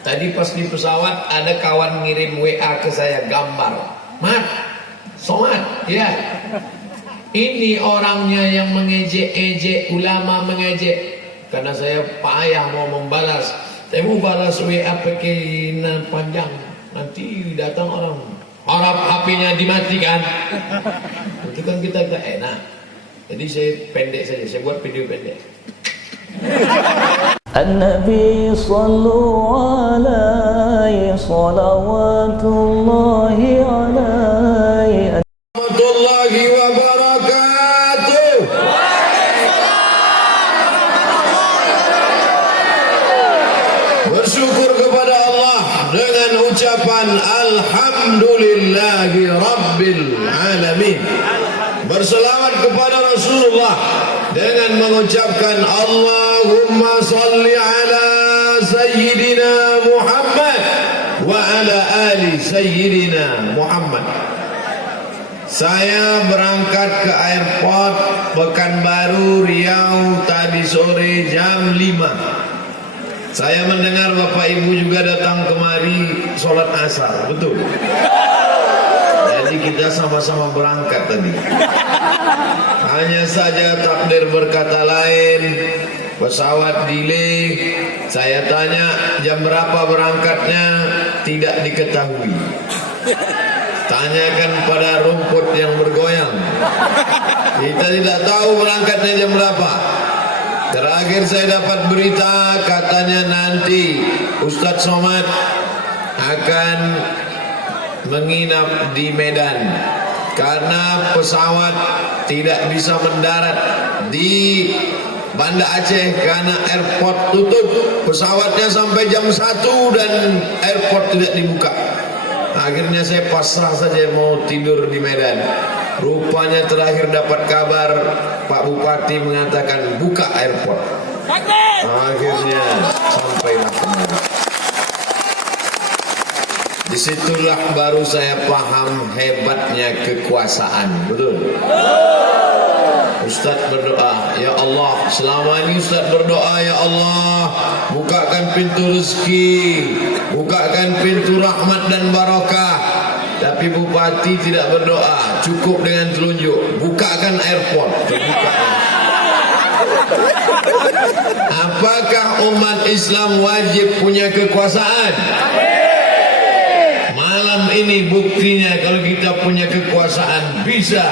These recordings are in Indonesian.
Tadi pas di pesawat ada kawan ngirim WA ke saya gambar. Mat, Somad, ya. Ini orangnya yang mengejek-ejek, ulama mengejek. Karena saya payah mau membalas. Saya mau balas WA pakai panjang. Nanti datang orang harap HP-nya dimatikan. Itu kan kita gak enak. Jadi saya pendek saja, saya buat video pendek. An-Nabi sallu alaihi salawatullahi alaihi Warahmatullahi wabarakatuh. Bersyukur kepada Allah dengan ucapan Alhamdulillahi Rabbil Alamin. Berselawat kepada Rasulullah dengan mengucapkan Allahumma salli ala Sayyidina Muhammad wa ala ali Sayyidina Muhammad. Saya berangkat ke airport Pekanbaru Riau tadi sore jam 5. Saya mendengar Bapak Ibu juga datang kemari sholat asar, betul? Jadi kita sama-sama berangkat tadi. Hanya saja takdir berkata lain, pesawat delay. Saya tanya jam berapa berangkatnya, tidak diketahui. Tanyakan pada rumput yang bergoyang. Kita tidak tahu berangkatnya jam berapa. Terakhir saya dapat berita katanya nanti Ustadz Somad akan menginap di Medan karena pesawat tidak bisa mendarat di Banda Aceh karena airport tutup. Pesawatnya sampai jam 1 dan airport tidak dibuka. Akhirnya saya pasrah saja mau tidur di Medan. Rupanya terakhir dapat kabar Pak Bupati mengatakan buka airport. Akhirnya sampailah kemari. Disitulah baru saya paham hebatnya kekuasaan. Betul? Ustaz berdoa, ya Allah, selama ini Ustaz berdoa, ya Allah, bukakan pintu rezeki, bukakan pintu rahmat dan barakah. Tapi Bupati tidak berdoa, cukup dengan telunjuk, bukakan airport. Terbuka. Apakah umat Islam wajib punya kekuasaan? Malam ini buktinya kalau kita punya kekuasaan bisa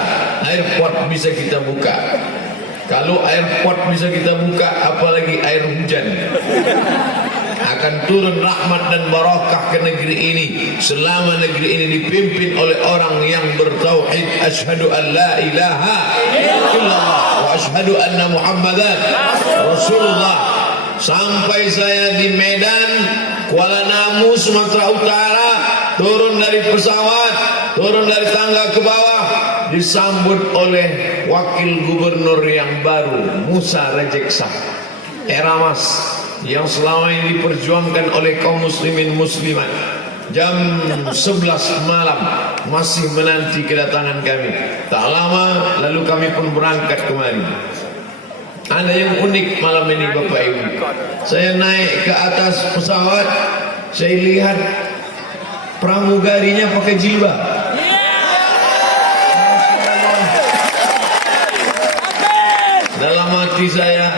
airport bisa kita buka. Kalau airport bisa kita buka, apalagi air hujan. Akan turun rahmat dan barakah ke negeri ini selama negeri ini dipimpin oleh orang yang bertauhid, asyhadu an la ilaha illallah wa asyhadu anna Muhammadan Rasulullah. Sampai saya di Medan, Kuala Namu, Sumatera Utara, turun dari pesawat, turun dari tangga ke bawah, disambut oleh wakil gubernur yang baru, Musa Rejeksa, Eramas, yang selama ini diperjuangkan oleh kaum muslimin muslimat. Jam 11 malam masih menanti kedatangan kami. Tak lama lalu kami pun berangkat kemari. Ada yang unik malam ini Bapak Ibu. Saya naik ke atas pesawat, saya lihat pramugarinya pakai jilbab. Dalam hati saya,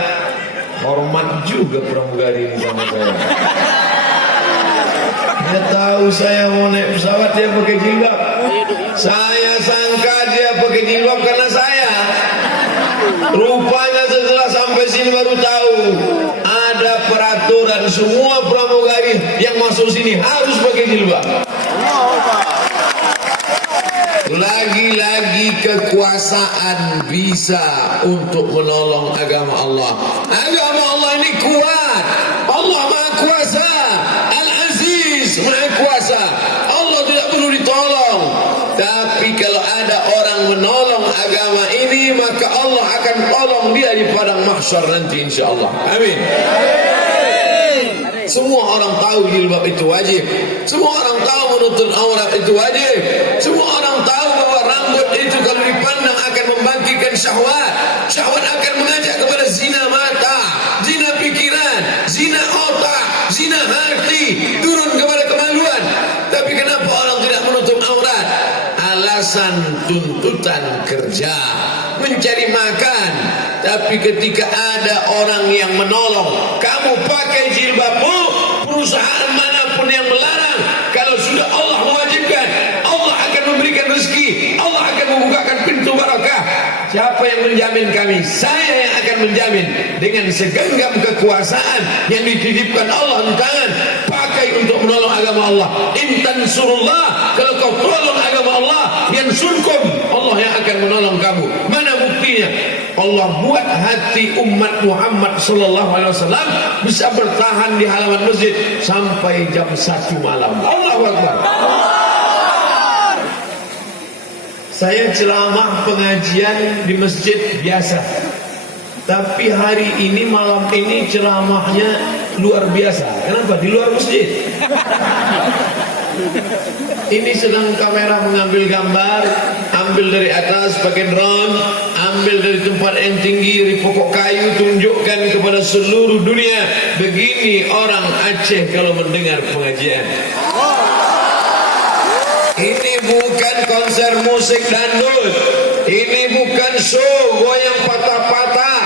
hormat juga pramugari ini sama saya. Dia tahu saya mau naik pesawat, dia pakai jilbab. Saya sangka dia pakai jilbab karena saya. Rupanya setelah sampai sini baru tahu ada peraturan semua pramugari yang masuk sini harus pakai jilbab. Lagi-lagi kekuasaan bisa untuk menolong agama Allah. Agama Allah ini kuat. Allah Maha Kuasa, Al-Aziz Maha Kuasa. Allah tidak perlu ditolong. Tapi kalau ada orang menolong agama ini, maka Allah akan tolong dia di padang mahsyar nanti insyaallah. Amin. Semua orang tahu jilbab itu wajib. Semua orang tahu menutup aurat itu wajib. Semua orang tahu bahwa rambut itu kalau dipandang akan membangkitkan syahwat. Syahwat akan mengajak kepada zina mata, zina pikiran, zina otak, zina hati. alasan tuntutan kerja, mencari makan. Tapi ketika ada orang yang menolong, kamu pakai jilbabmu, perusahaan manapun yang melarang, kalau sudah Allah mewajibkan, Allah akan memberikan rezeki, Allah akan membukakan pintu barakah. Siapa yang menjamin kami? Saya yang akan menjamin dengan segenggam kekuasaan yang dititipkan Allah di tangan. Pakai untuk menolong agama Allah. Intan surullah, kalau kau tolong agama Allah, yansurkum, Allah yang akan menolong kamu. Mana buktinya? Allah buat hati umat Muhammad sallallahu alaihi wasallam bisa bertahan di halaman masjid sampai jam 1 malam. Allahu Akbar. Saya ceramah pengajian di masjid biasa, tapi hari ini malam ini ceramahnya luar biasa. Kenapa? Di luar masjid. Ini sedang kamera mengambil gambar, ambil dari atas pakai drone, ambil dari tempat yang tinggi, dari pokok kayu, tunjukkan kepada seluruh dunia. Begini orang Aceh kalau mendengar pengajian. Ini bukan konser musik dangdut, ini bukan show goyang patah-patah,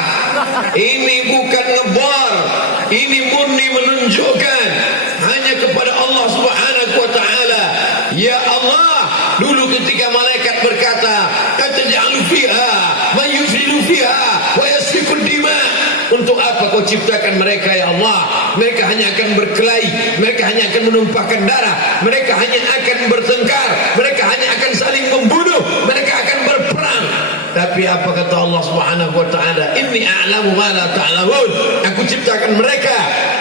ini bukan ngebor, ini murni menunjukkan hanya kepada Allah Subhanahu wa taala. Ya Allah, dulu ketika malaikat berkata, "Ataj'alu fiha man yufsidu fiha wa yasfiku dima." Untuk apa kau ciptakan mereka ya Allah? Mereka hanya akan berkelahi, mereka hanya akan menumpahkan darah, mereka hanya akan bertengkar, mereka hanya akan saling membunuh, mereka akan berperang. Tapi apa kata Allah Subhanahu wa taala? Inni a'lamu ma la ta'lamun. Aku ciptakan mereka,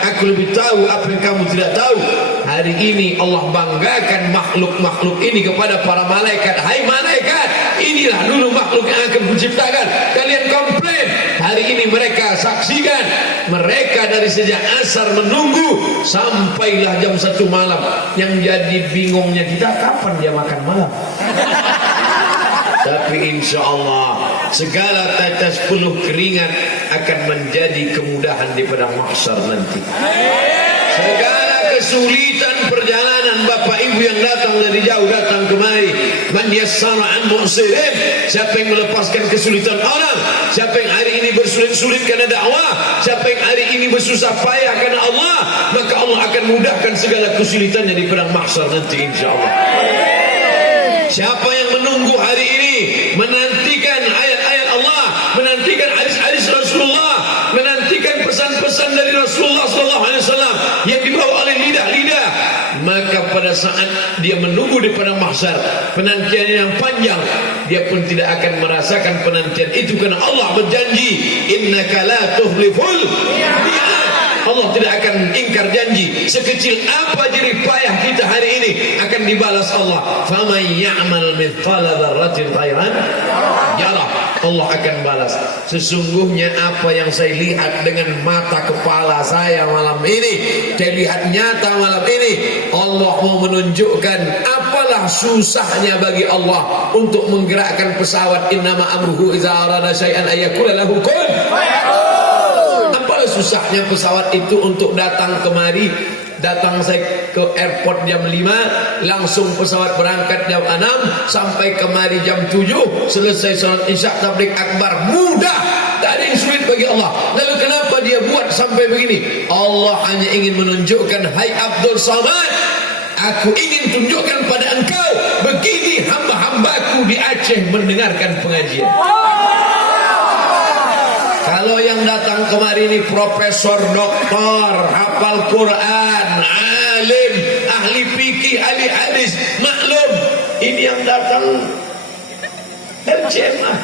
aku lebih tahu apa yang kamu tidak tahu. Hari ini Allah banggakan makhluk-makhluk ini kepada para malaikat. Hai malaikat, inilah dulu makhluk yang akan kuciptakan. Kalian komplain. Hari ini mereka saksikan, mereka dari sejak asar menunggu sampailah jam 1 malam. Yang jadi bingungnya kita, kapan dia makan malam? Tapi insya Allah segala tetes peluh keringat akan menjadi kemudahan di padang mahsyar nanti. Segala kesulitan perjalanan bapak ibu yang datang dari jauh datang kemari, man yassara an mu'sirin, siapa yang melepaskan kesulitan orang, siapa yang hari ini bersulit-sulit karena dakwah, siapa yang hari ini bersusah payah karena Allah, maka Allah akan mudahkan segala kesulitannya di padang mahsyar nanti insyaallah. Siapa yang menunggu hari ini, menantikan ayat-ayat Allah, menantikan hadis-hadis Rasulullah, menantikan pesan-pesan dari Rasulullah SAW yang dibawa oleh lidah-lidah, maka pada saat dia menunggu di padang mahsyar, penantian yang panjang, dia pun tidak akan merasakan penantian itu karena Allah berjanji, innaka la tuhliful mi'ad. Allah tidak akan ingkar janji. Sekecil apa jerih payah kita hari ini akan dibalas Allah. Faman ya'mal mithqala dzarratin khairan yarah. Allah akan balas. Sesungguhnya apa yang saya lihat dengan mata kepala saya malam ini, saya lihat nyata malam ini, Allah mau menunjukkan apalah susahnya bagi Allah untuk menggerakkan pesawat. Innama amruhu idza arada syai'an ayyakula lahu kun fayakun. Apalah susahnya pesawat itu untuk datang kemari. Datang saya ke airport jam 5, langsung pesawat berangkat jam 6, sampai kemari jam 7, selesai salat isya tabligh akbar. Mudah, tak ada yang sulit bagi Allah. Lalu kenapa dia buat sampai begini? Allah hanya ingin menunjukkan, hai Abdul Samad, aku ingin tunjukkan pada engkau, begini hamba-hambaku di Aceh mendengarkan pengajian. Kalau yang datang kemari ini profesor, doktor, hafal Quran, alim, ahli fikih, ahli hadis, maklum. Ini yang datang terjemah.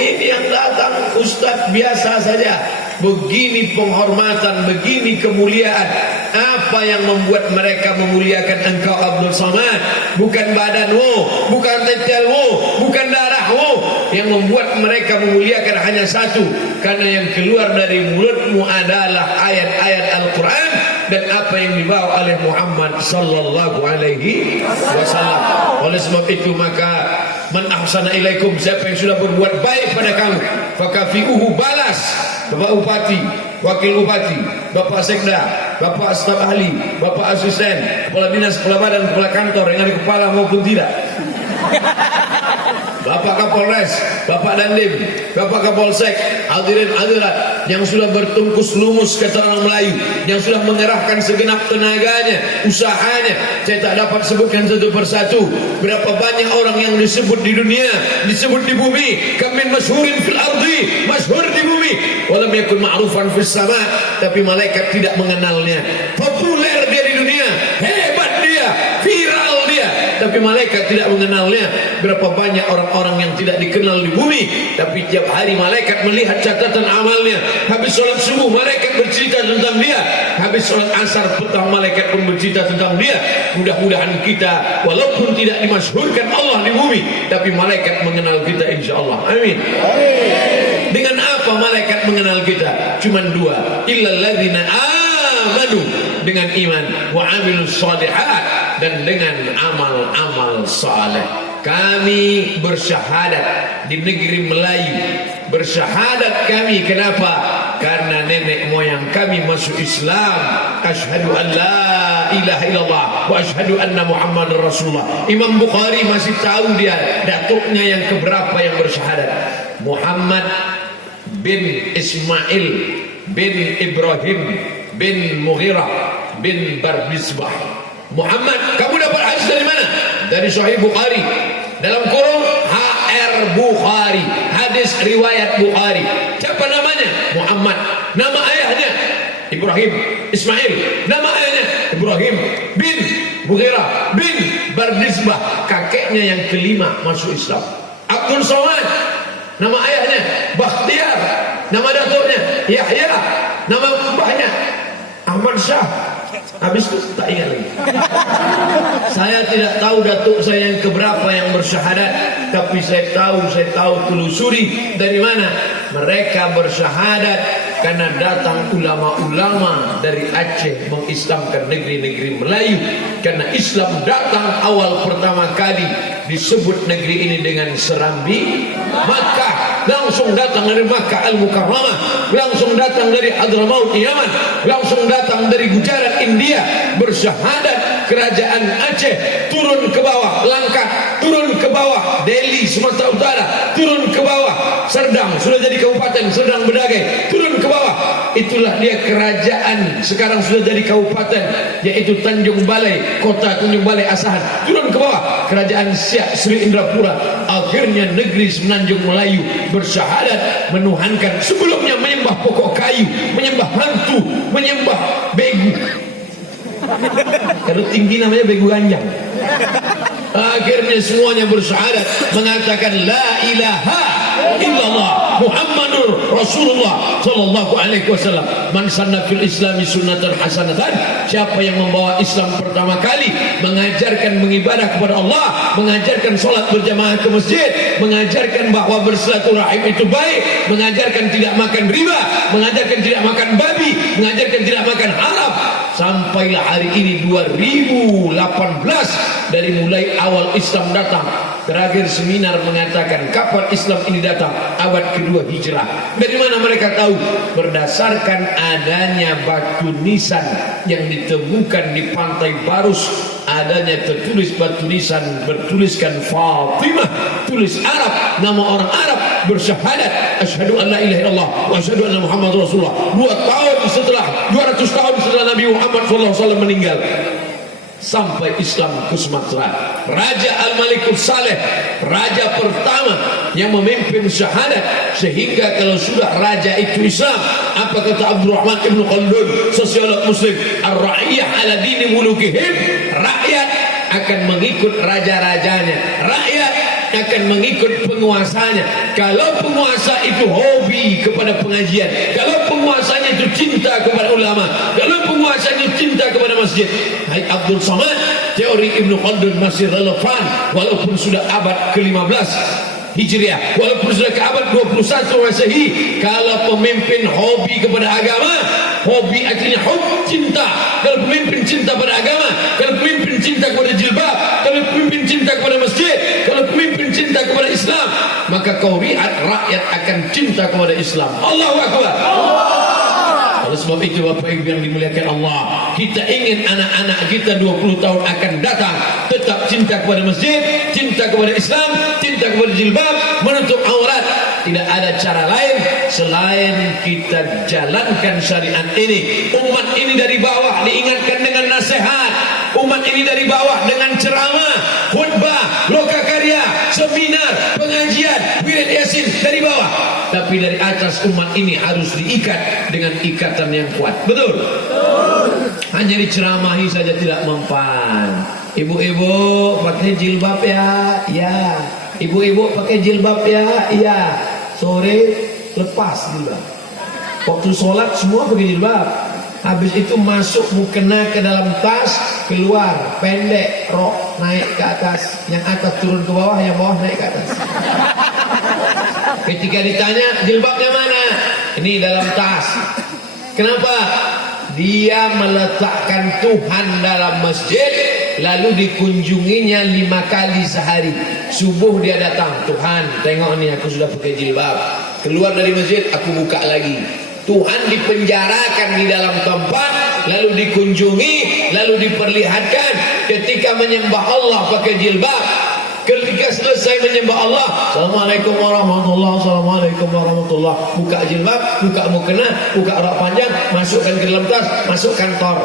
Ini yang datang ustaz biasa saja. Begini penghormatan, begini kemuliaan. Apa yang membuat mereka memuliakan engkau Abdul Samad? Bukan badanmu, bukan tetelmu, bukan darahmu. Yang membuat mereka memuliakan hanya satu, karena yang keluar dari mulutmu adalah ayat-ayat Al-Quran dan apa yang dibawa oleh Muhammad sallallahu alaihi wasallam. Oleh sebab itu maka man ahsana ilaikum, siapa yang sudah berbuat baik pada kamu, fakafiuhu, balas. Bapak Bupati, Wakil Bupati, Bapak Sekda, Bapak Staf Ahli, Bapak Asisten, Kepala Dinas, Kepala Badan, Kepala Kantor yang ada kepala maupun tidak, Bapak Kapolres, Bapak Dandim, Bapak Kapolsek, hadirin hadirat yang sudah bertungkus lumus kata orang Melayu, yang sudah mengerahkan segenap tenaganya, usahanya. Saya tak dapat sebutkan satu persatu berapa banyak orang yang disebut di dunia, disebut di bumi, kamin masyhurin fil ardi, masyhur di bumi, walam yakun ma'rufan fis sama, tapi malaikat tidak mengenalnya. Populer dia di dunia, hebat dia, viral dia, tapi malaikat tidak mengenalnya. Berapa banyak orang-orang yang tidak dikenal di bumi, tapi tiap hari malaikat melihat catatan amalnya. Habis sholat subuh malaikat bercerita tentang dia, habis sholat asar petang malaikat pun bercerita tentang dia. Mudah-mudahan kita walaupun tidak dimasyhurkan Allah di bumi, tapi malaikat mengenal kita insyaallah. Amin. Dengan apa malaikat mengenal kita? Cuman dua, illal ladzina amanu, dengan iman, wa amilus shalihat, dan dengan amal-amal saleh. Kami bersyahadat di negeri Melayu, bersyahadat kami, kenapa? Karena nenek moyang kami masuk Islam. Asyhadu an la ilaha illallah wa asyhadu anna Muhammadar Rasulullah. Imam Bukhari masih tahu dia datuknya yang keberapa yang bersyahadat. Muhammad bin Ismail bin Ibrahim bin Mughirah bin Barbisbah. Muhammad, kamu dapat hadis dari mana? Dari Sahih Bukhari. Dalam kurung HR Bukhari, hadis riwayat Bukhari. Siapa namanya? Muhammad. Nama ayahnya Ibrahim Ismail. Nama ayahnya Ibrahim bin Mughirah bin Barbisbah. Kakeknya yang kelima masuk Islam. Abdul Somad. Nama ayahnya Bakhtiar. Nama datuknya Yahya. Nama mbahnya Ahmad Shah. Habis itu tak ingat lagi. Saya tidak tahu datuk saya yang keberapa yang bersyahadat, tapi saya tahu telusuri dari mana mereka bersyahadat, karena datang ulama-ulama dari Aceh mengislamkan negeri-negeri Melayu. Karena Islam datang awal pertama kali disebut negeri ini dengan Serambi Makkah, langsung datang dari Makkah Al-Mukarramah, langsung datang dari Hadramaut Yaman, langsung datang dari Gujarat India. Bersyahadat kerajaan Aceh, turun ke bawah Langkat, turun ke bawah Delhi Sumatera Utara, turun ke bawah Serdang, sudah jadi kabupaten Serdang Bedagai, turun ke bawah. Itulah dia kerajaan, sekarang sudah jadi kabupaten, yaitu Tanjung Balai, kota Tanjung Balai Asahan, turun ke bawah kerajaan Siak Sri Indrapura. Akhirnya negeri Semenanjung Melayu bersyahadat menuhankan, sebelumnya menyembah pokok kayu, menyembah hantu, menyembah begu. Kalau tinggi namanya begu ganjang. Akhirnya semuanya bersyahadat mengatakan la ilaha illallah Muhammadur Rasulullah sallallahu alaihi wasallam. Man sanna fil islami sunnatan hasanatan, siapa yang membawa Islam pertama kali, mengajarkan mengibadah kepada Allah, mengajarkan solat berjamaah ke masjid, mengajarkan bahwa bersilaturahim itu baik, mengajarkan tidak makan riba, mengajarkan tidak makan babi, mengajarkan tidak makan haram. Sampailah hari ini 2018, dari mulai awal Islam datang. Terakhir seminar mengatakan kapan Islam ini datang? Abad kedua Hijrah. Dari mana mereka tahu? Berdasarkan adanya batu nisan yang ditemukan di Pantai Barus, adanya tertulis batu nisan bertuliskan Fatimah, tulis Arab, nama orang Arab, bersyahadat asyhadu an la ilaha illallah wa asyhadu anna Muhammadar Rasulullah. 200 tahun setelah Nabi Muhammad SAW meninggal, sampai Islam ke Sumatera. Raja Al-Malikul Saleh, raja pertama yang memimpin syahadat, sehingga kalau sudah raja itu Islam, apa kata Abdurrahman Ibn Khaldun, sosiolog muslim, ar-ra'iyah ala dini mulukihim, rakyat akan mengikut raja-rajanya, rakyat akan mengikut penguasanya. Kalau penguasa itu hobi kepada pengajian, kalau penguasanya itu cinta kepada ulama, kalau penguasa itu cinta kepada masjid. Hai Abdul Somad, teori Ibn Khaldun masih relevan walaupun sudah abad ke-15 Hijriah, walaupun sudah ke abad 21 Masehi. Kalau pemimpin hobi kepada agama, hobi artinya hobi cinta. Kalau pemimpin cinta pada agama, kalau pemimpin cinta kepada jilbab, kalau pemimpin cinta kepada masjid, kalau pemimpin cinta kepada Islam, maka kau lihat rakyat akan cinta kepada Islam. Allahu Akbar. Oleh sebab itu Bapak Ibu yang dimuliakan Allah, kita ingin anak-anak kita 20 tahun akan datang tetap cinta kepada masjid, cinta kepada Islam, cinta kepada jilbab, menutup aurat. Tidak ada cara lain selain kita jalankan syariat ini. Umat ini dari bawah diingatkan dengan nasihat. Umat ini dari bawah dengan ceramah, khutbah, lokakarya, seminar, pengajian, wirid yasin dari bawah. Tapi dari atas umat ini harus diikat dengan ikatan yang kuat. Betul? Hanya diceramahi saja tidak mempan. Ibu-ibu pakai jilbab ya, ya. Ibu-ibu pakai jilbab ya, iya. Sore lepas jilbab. Waktu sholat semua pakai jilbab. Habis itu masuk mukena ke dalam tas, keluar pendek, rok naik ke atas, yang atas turun ke bawah, yang bawah naik ke atas. Ketika ditanya jilbabnya mana, ini dalam tas. Kenapa? Dia meletakkan Tuhan dalam masjid, lalu dikunjunginya 5 kali sehari. Subuh dia datang, Tuhan tengok nih aku sudah pakai jilbab. Keluar dari masjid aku buka lagi. Tuhan dipenjarakan di dalam tempat, lalu dikunjungi, lalu diperlihatkan. Ketika menyembah Allah pakai jilbab, ketika selesai menyembah Allah, Assalamualaikum warahmatullahi, Assalamualaikum warahmatullahi, buka jilbab, buka mukena, buka rok panjang, masukkan ke dalam tas, masuk kantor.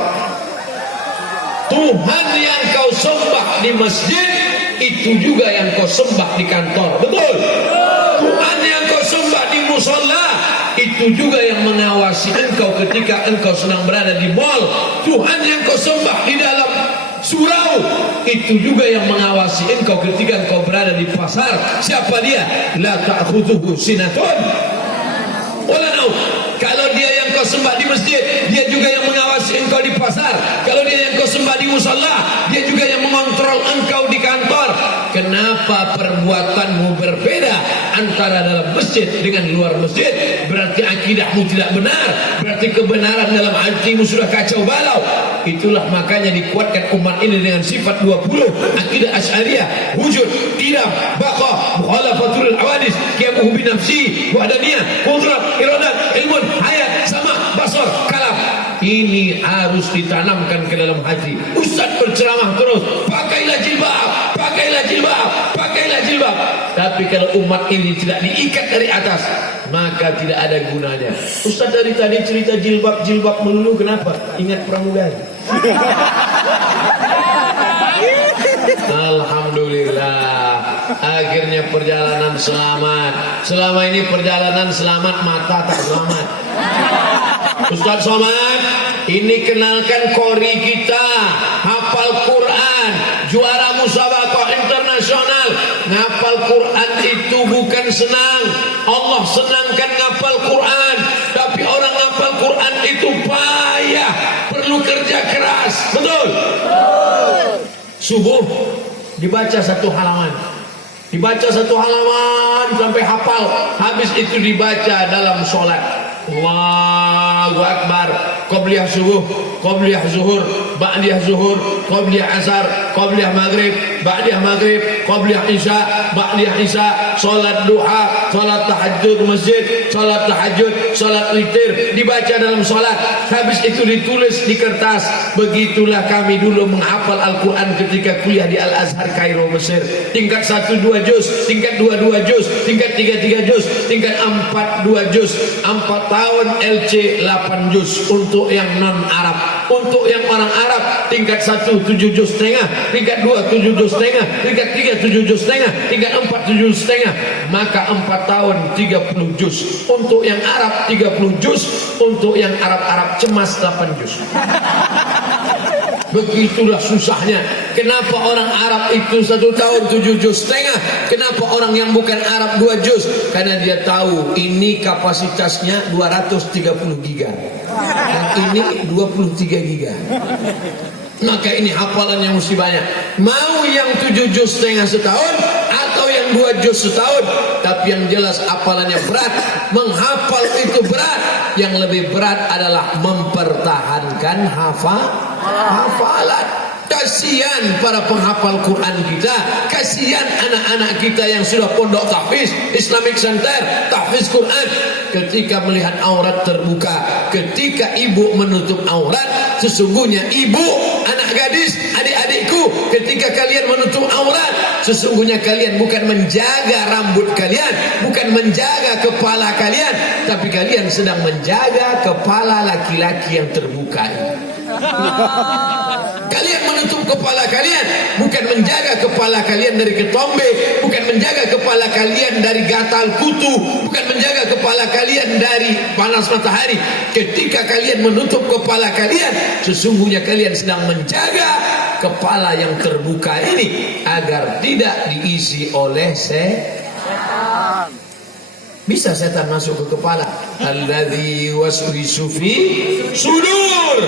Tuhan yang kau sembah di masjid, itu juga yang kau sembah di kantor. Betul? Tuhan yang kau sembah di musola, itu juga yang mengawasi engkau ketika engkau sedang berada di mall. Tuhan yang kau sembah di dalam surau, itu juga yang mengawasi engkau ketika engkau berada di pasar. Siapa dia? La ta'khudhuhu sinatun wala naum. Kalau dia yang kau sembah di masjid, dia juga yang mengawasi engkau di pasar. Kalau dia yang kau sembah di musalla, dia juga yang mengontrol engkau di kantor. Kenapa perbuatanmu berbeda antara dalam masjid dengan luar masjid? Berarti akidahmu tidak benar. Berarti kebenaran dalam hatimu sudah kacau balau. Itulah makanya dikuatkan umat ini dengan sifat 20. Akidah Asy'ariyah, wujud, qidam, baqa, mukhalafatul awadis, qiyamuhu bi nafsi, wahdaniyah, qudrat, iradat, ilmun, hayat, sama, basar, kalam. Ini harus ditanamkan ke dalam hati. Ustaz berceramah terus, pakailah jilbab, pakailah jilbab, pakailah jilbab. Tapi kalau umat ini tidak diikat dari atas, maka tidak ada gunanya. Ustaz dari tadi cerita jilbab melulu, kenapa? Ingat pramugari. Alhamdulillah, akhirnya perjalanan selamat. Selama ini perjalanan selamat, mata tak selamat. Ustaz Somad, ini kenalkan kori kita, hafal Quran, juara musabaqah internasional. Ngapal Quran itu bukan senang. Allah senangkan ngapal Quran, tapi orang ngapal Quran itu payah, perlu kerja keras. Betul? Subuh dibaca 1 halaman, dibaca 1 halaman sampai hafal. Habis itu dibaca dalam sholat. Allahu Akbar. Qabliyah subuh, qabliyah zuhur, ba'diyah zuhur, qabliyah asar, qabliyah maghrib, ba'diyah maghrib, qabliyah isya, ba'diyah isya, salat duha, salat tahajud masjid, salat tahajud, salat witir, dibaca dalam salat. Habis itu ditulis di kertas. Begitulah kami dulu menghafal Al-Quran ketika kuliah di Al-Azhar Kairo Mesir. Tingkat 1-2 juz, tingkat 2-2 juz, tingkat 3-3 juz, tingkat 4-2 juz. 4 tahun LC 8 juz untuk yang non Arab. Untuk yang orang Arab tingkat 1 7 juz setengah, tingkat 2 7 juz setengah, tingkat 3 7 juz setengah, tingkat 4 7 juz setengah. Maka 4 tahun 30 juz. Untuk yang Arab 30 juz, untuk yang Arab-Arab cemas 8 juz. Begitulah susahnya. Kenapa orang Arab itu 1 tahun 7 juz setengah? Kenapa orang yang bukan Arab 2 juz? Karena dia tahu ini kapasitasnya 230 giga, dan ini 23 giga. Maka ini hafalan yang mesti banyak. Mau yang 7 juz setengah setahun atau yang 2 juz setahun, tapi yang jelas hafalannya berat. Menghafal itu berat. Yang lebih berat adalah mempertahankan hafalan. Kasihan para penghafal Quran kita, kasihan anak-anak kita yang sudah pondok tahfiz, Islamic Center, tahfiz Quran. Ketika melihat aurat terbuka, ketika ibu menutup aurat, sesungguhnya ibu anak gadis, adik-adikku, ketika kalian menutup aurat, sesungguhnya kalian bukan menjaga rambut kalian, bukan menjaga kepala kalian, tapi kalian sedang menjaga kepala laki-laki yang terbuka. Kalian menutup kepala kalian, bukan menjaga kepala kalian dari ketombe, bukan menjaga kepala kalian dari gatal kutu, bukan menjaga kepala kalian dari panas matahari. Ketika kalian menutup kepala kalian, sesungguhnya kalian sedang menjaga kepala yang terbuka ini agar tidak diisi oleh setan. Bisa setan masuk ke kepala. Alladzi waswisu fi sudur.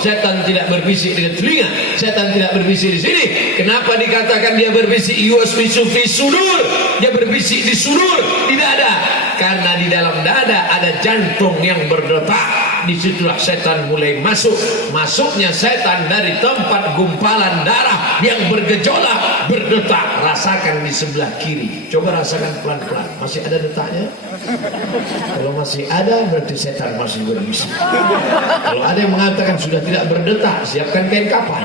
Setan tidak berbisik di telinga, setan tidak berbisik di sini. Kenapa dikatakan dia berbisik waswisu fi sudur? Dia berbisik di sudur, di dada. Karena di dalam dada ada jantung yang berdetak. Disitulah setan mulai masuk. Masuknya setan dari tempat gumpalan darah yang bergejolak, berdetak. Rasakan di sebelah kiri. Coba rasakan pelan-pelan. Masih ada detaknya? Kalau masih ada, berarti setan masih berbisik. Kalau ada yang mengatakan sudah tidak berdetak, siapkan kain kapan.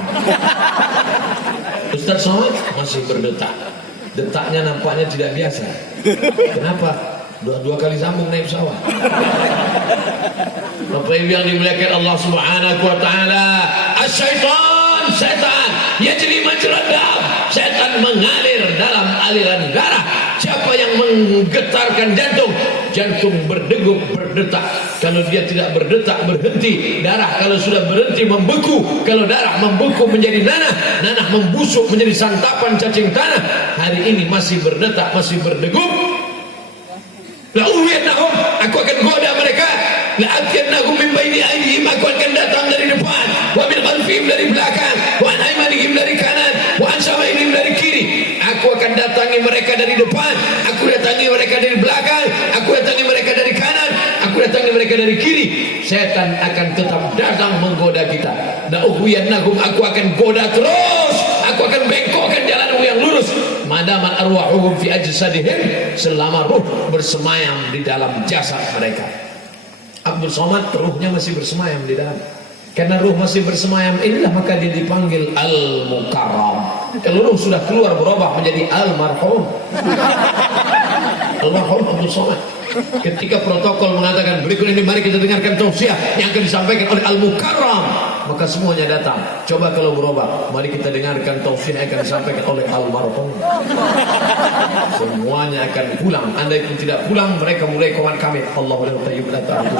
Ustaz Somad masih berdetak. Detaknya nampaknya tidak biasa. Kenapa? Dua kali sambung naik pesawat. Bapak Ibu yang dimuliakan Allah Subhanahu wa taala, asyaitan, setan yajri majrad dam, setan mengalir dalam aliran darah. Siapa yang menggetarkan jantung? Jantung berdegup, berdetak. Kalau dia tidak berdetak, berhenti. Darah kalau sudah berhenti membeku. Kalau darah membeku menjadi nanah, nanah membusuk menjadi santapan cacing tanah. Hari ini masih berdetak, masih berdegup. La'uhiyannahum, aku akan goda mereka. La'atiyannahum min baini aydihim, aku akan datang dari depan, wa min khalfihim dari belakang, wa an aymanihim dari kanan, wa an syama'ilihim dari kiri. Aku akan datangi mereka dari depan, aku datangi mereka dari belakang, aku datangi mereka dari kanan, aku datangi mereka dari kiri. Setan akan tetap datang menggoda kita. La'uhiyannahum, aku akan goda terus, aku akan bengkokkan jalanmu yang lurus. Madaman arwahuhum fi ajsadihim, selama ruh bersemayam di dalam jasad mereka. Abdul Somad ruhnya masih bersemayam di dalam. Karena ruh masih bersemayam inilah maka dia dipanggil Al-Mukarram. Kalau ruh sudah keluar berubah menjadi Al-Marhum. Al-Marhum Abdul Somad. Ketika protokol mengatakan berikut ini mari kita dengarkan tausiah yang akan disampaikan oleh Al-Mukarram, maka semuanya datang. Coba kalau berubah, mari kita dengarkan tausiah yang akan disampaikan oleh Al-Marhum. Semuanya akan pulang. Andai pun tidak pulang, mereka mulai komat kami. Allahu tayyib la ta'budu.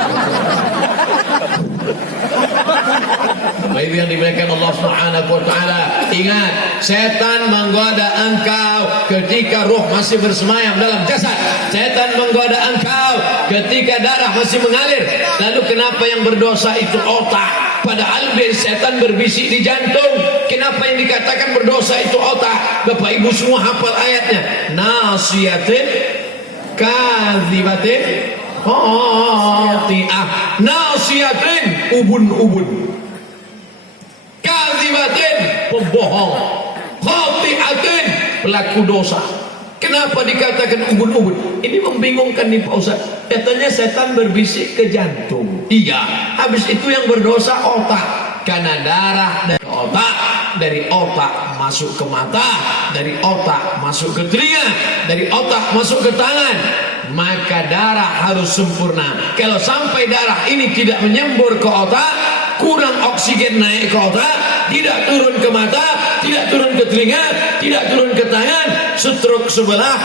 Baik yang dimuliakan Allah Subhanahu wa taala, ingat, setan menggoda engkau ketika ruh masih bersemayam dalam jasad. Setan menggoda engkau ketika darah masih mengalir. Lalu kenapa yang berdosa itu otak? Padahal setan berbisik di jantung. Kenapa yang dikatakan berdosa itu otak? Bapak Ibu semua hafal ayatnya. Nasiyatin kadzibatin khati'ah. Nasiyatin, ubun-ubun. Kadzibatin, pembohong. Khati'atin, pelaku dosa. Kenapa dikatakan ubun-ubun? Ini membingungkan nih Pak Ustaz. Katanya setan berbisik ke jantung. Iya, habis itu yang berdosa otak. Karena darah dari otak, dari otak masuk ke mata, dari otak masuk ke telinga, dari otak masuk ke tangan. Maka darah harus sempurna. Kalau sampai darah ini tidak menyembur ke otak, kurang oksigen naik ke otak, tidak turun ke mata, tidak turun ke telinga, tidak turun ke tangan, stroke sebelah,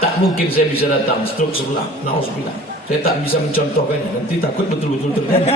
tak mungkin saya bisa datang. Stroke sebelah, na'udzubillah. Saya tak bisa mencontohkannya, nanti takut betul-betul terjadi.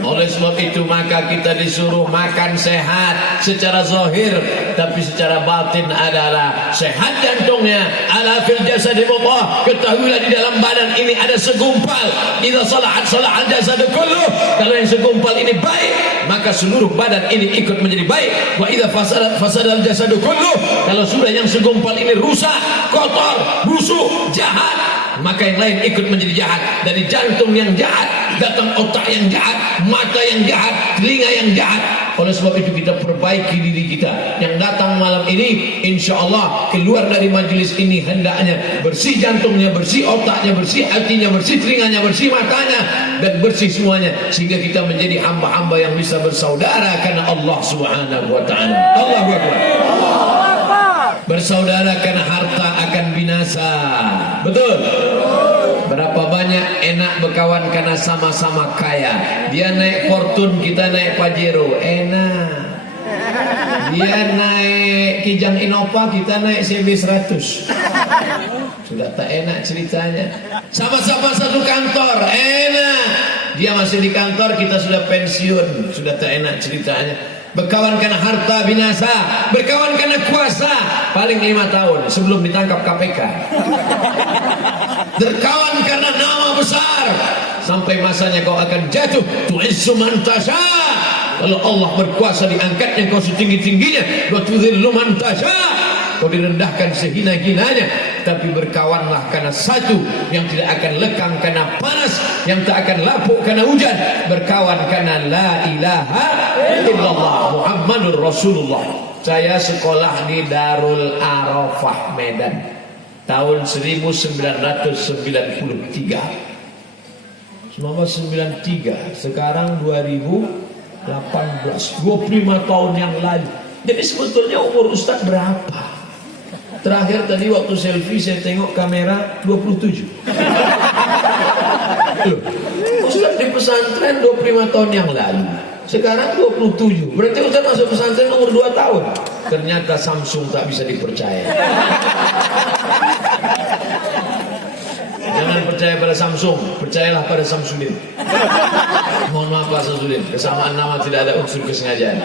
Oleh sebab itu maka kita disuruh makan sehat secara zahir, tapi secara batin adalah sehat jantungnya. Ala fil jasadi mudghah, ketahuilah di dalam badan ini ada segumpal. Idza salahat salahal jasadu kulluh. Kalau yang segumpal ini baik, maka seluruh badan ini ikut menjadi baik. Wa idza fasadal jasadu kulluh. Kalau sudah yang segumpal ini rusak, kotor, busuk, jahat, maka yang lain ikut menjadi jahat. Dari jantung yang jahat datang otak yang jahat, mata yang jahat, telinga yang jahat, Oleh sebab itu kita perbaiki diri kita. Yang datang malam ini insya Allah keluar dari majelis ini hendaknya bersih jantungnya, bersih otaknya, bersih hatinya, bersih telinganya, bersih matanya, dan bersih semuanya, sehingga kita menjadi hamba-hamba yang bisa bersaudara karena Allah Subhanahu wa ta'ala. Allahu Akbar. Bersaudara karena harta akan binasa. Betul? Berapa banyak enak berkawan karena sama-sama kaya. Dia naik Fortune, kita naik Pajero, enak. Dia naik Kijang Innova, kita naik CB 100. Sudah tak enak ceritanya. Sama-sama satu kantor, enak. Dia masih di kantor, kita sudah pensiun, sudah tak enak ceritanya. Berkawan karena harta binasa, berkawan karena kuasa paling 5 tahun sebelum ditangkap KPK. Berkawan karena nama besar sampai masanya kau akan jatuh. Tu'izzu man tasha. Kalau Allah berkuasa diangkatnya kau setinggi-tingginya. Wa tudhillu man tasha. Kau direndahkan sehina-hinanya. Tapi berkawanlah karena satu yang tidak akan lekang karena panas, yang tak akan lapuk karena hujan. Berkawan karena la ilaha illallah Muhammadur Rasulullah. Saya sekolah di Darul Arafah Medan tahun 1993. 1993, sekarang 2018, 25 tahun yang lalu. Jadi sebetulnya umur Ustaz berapa? Terakhir tadi waktu selfie saya tengok kamera 27. Loh, Ustaz di pesantren 25 tahun yang lalu, sekarang 27. Berarti Ustaz masuk pesantren umur 2 tahun. Ternyata Samsung tak bisa dipercaya. Jangan percaya pada Samsung, percayalah pada Samsudin. Mohon maaf Pak Samsudin, kesamaan nama tidak ada unsur kesengajaan.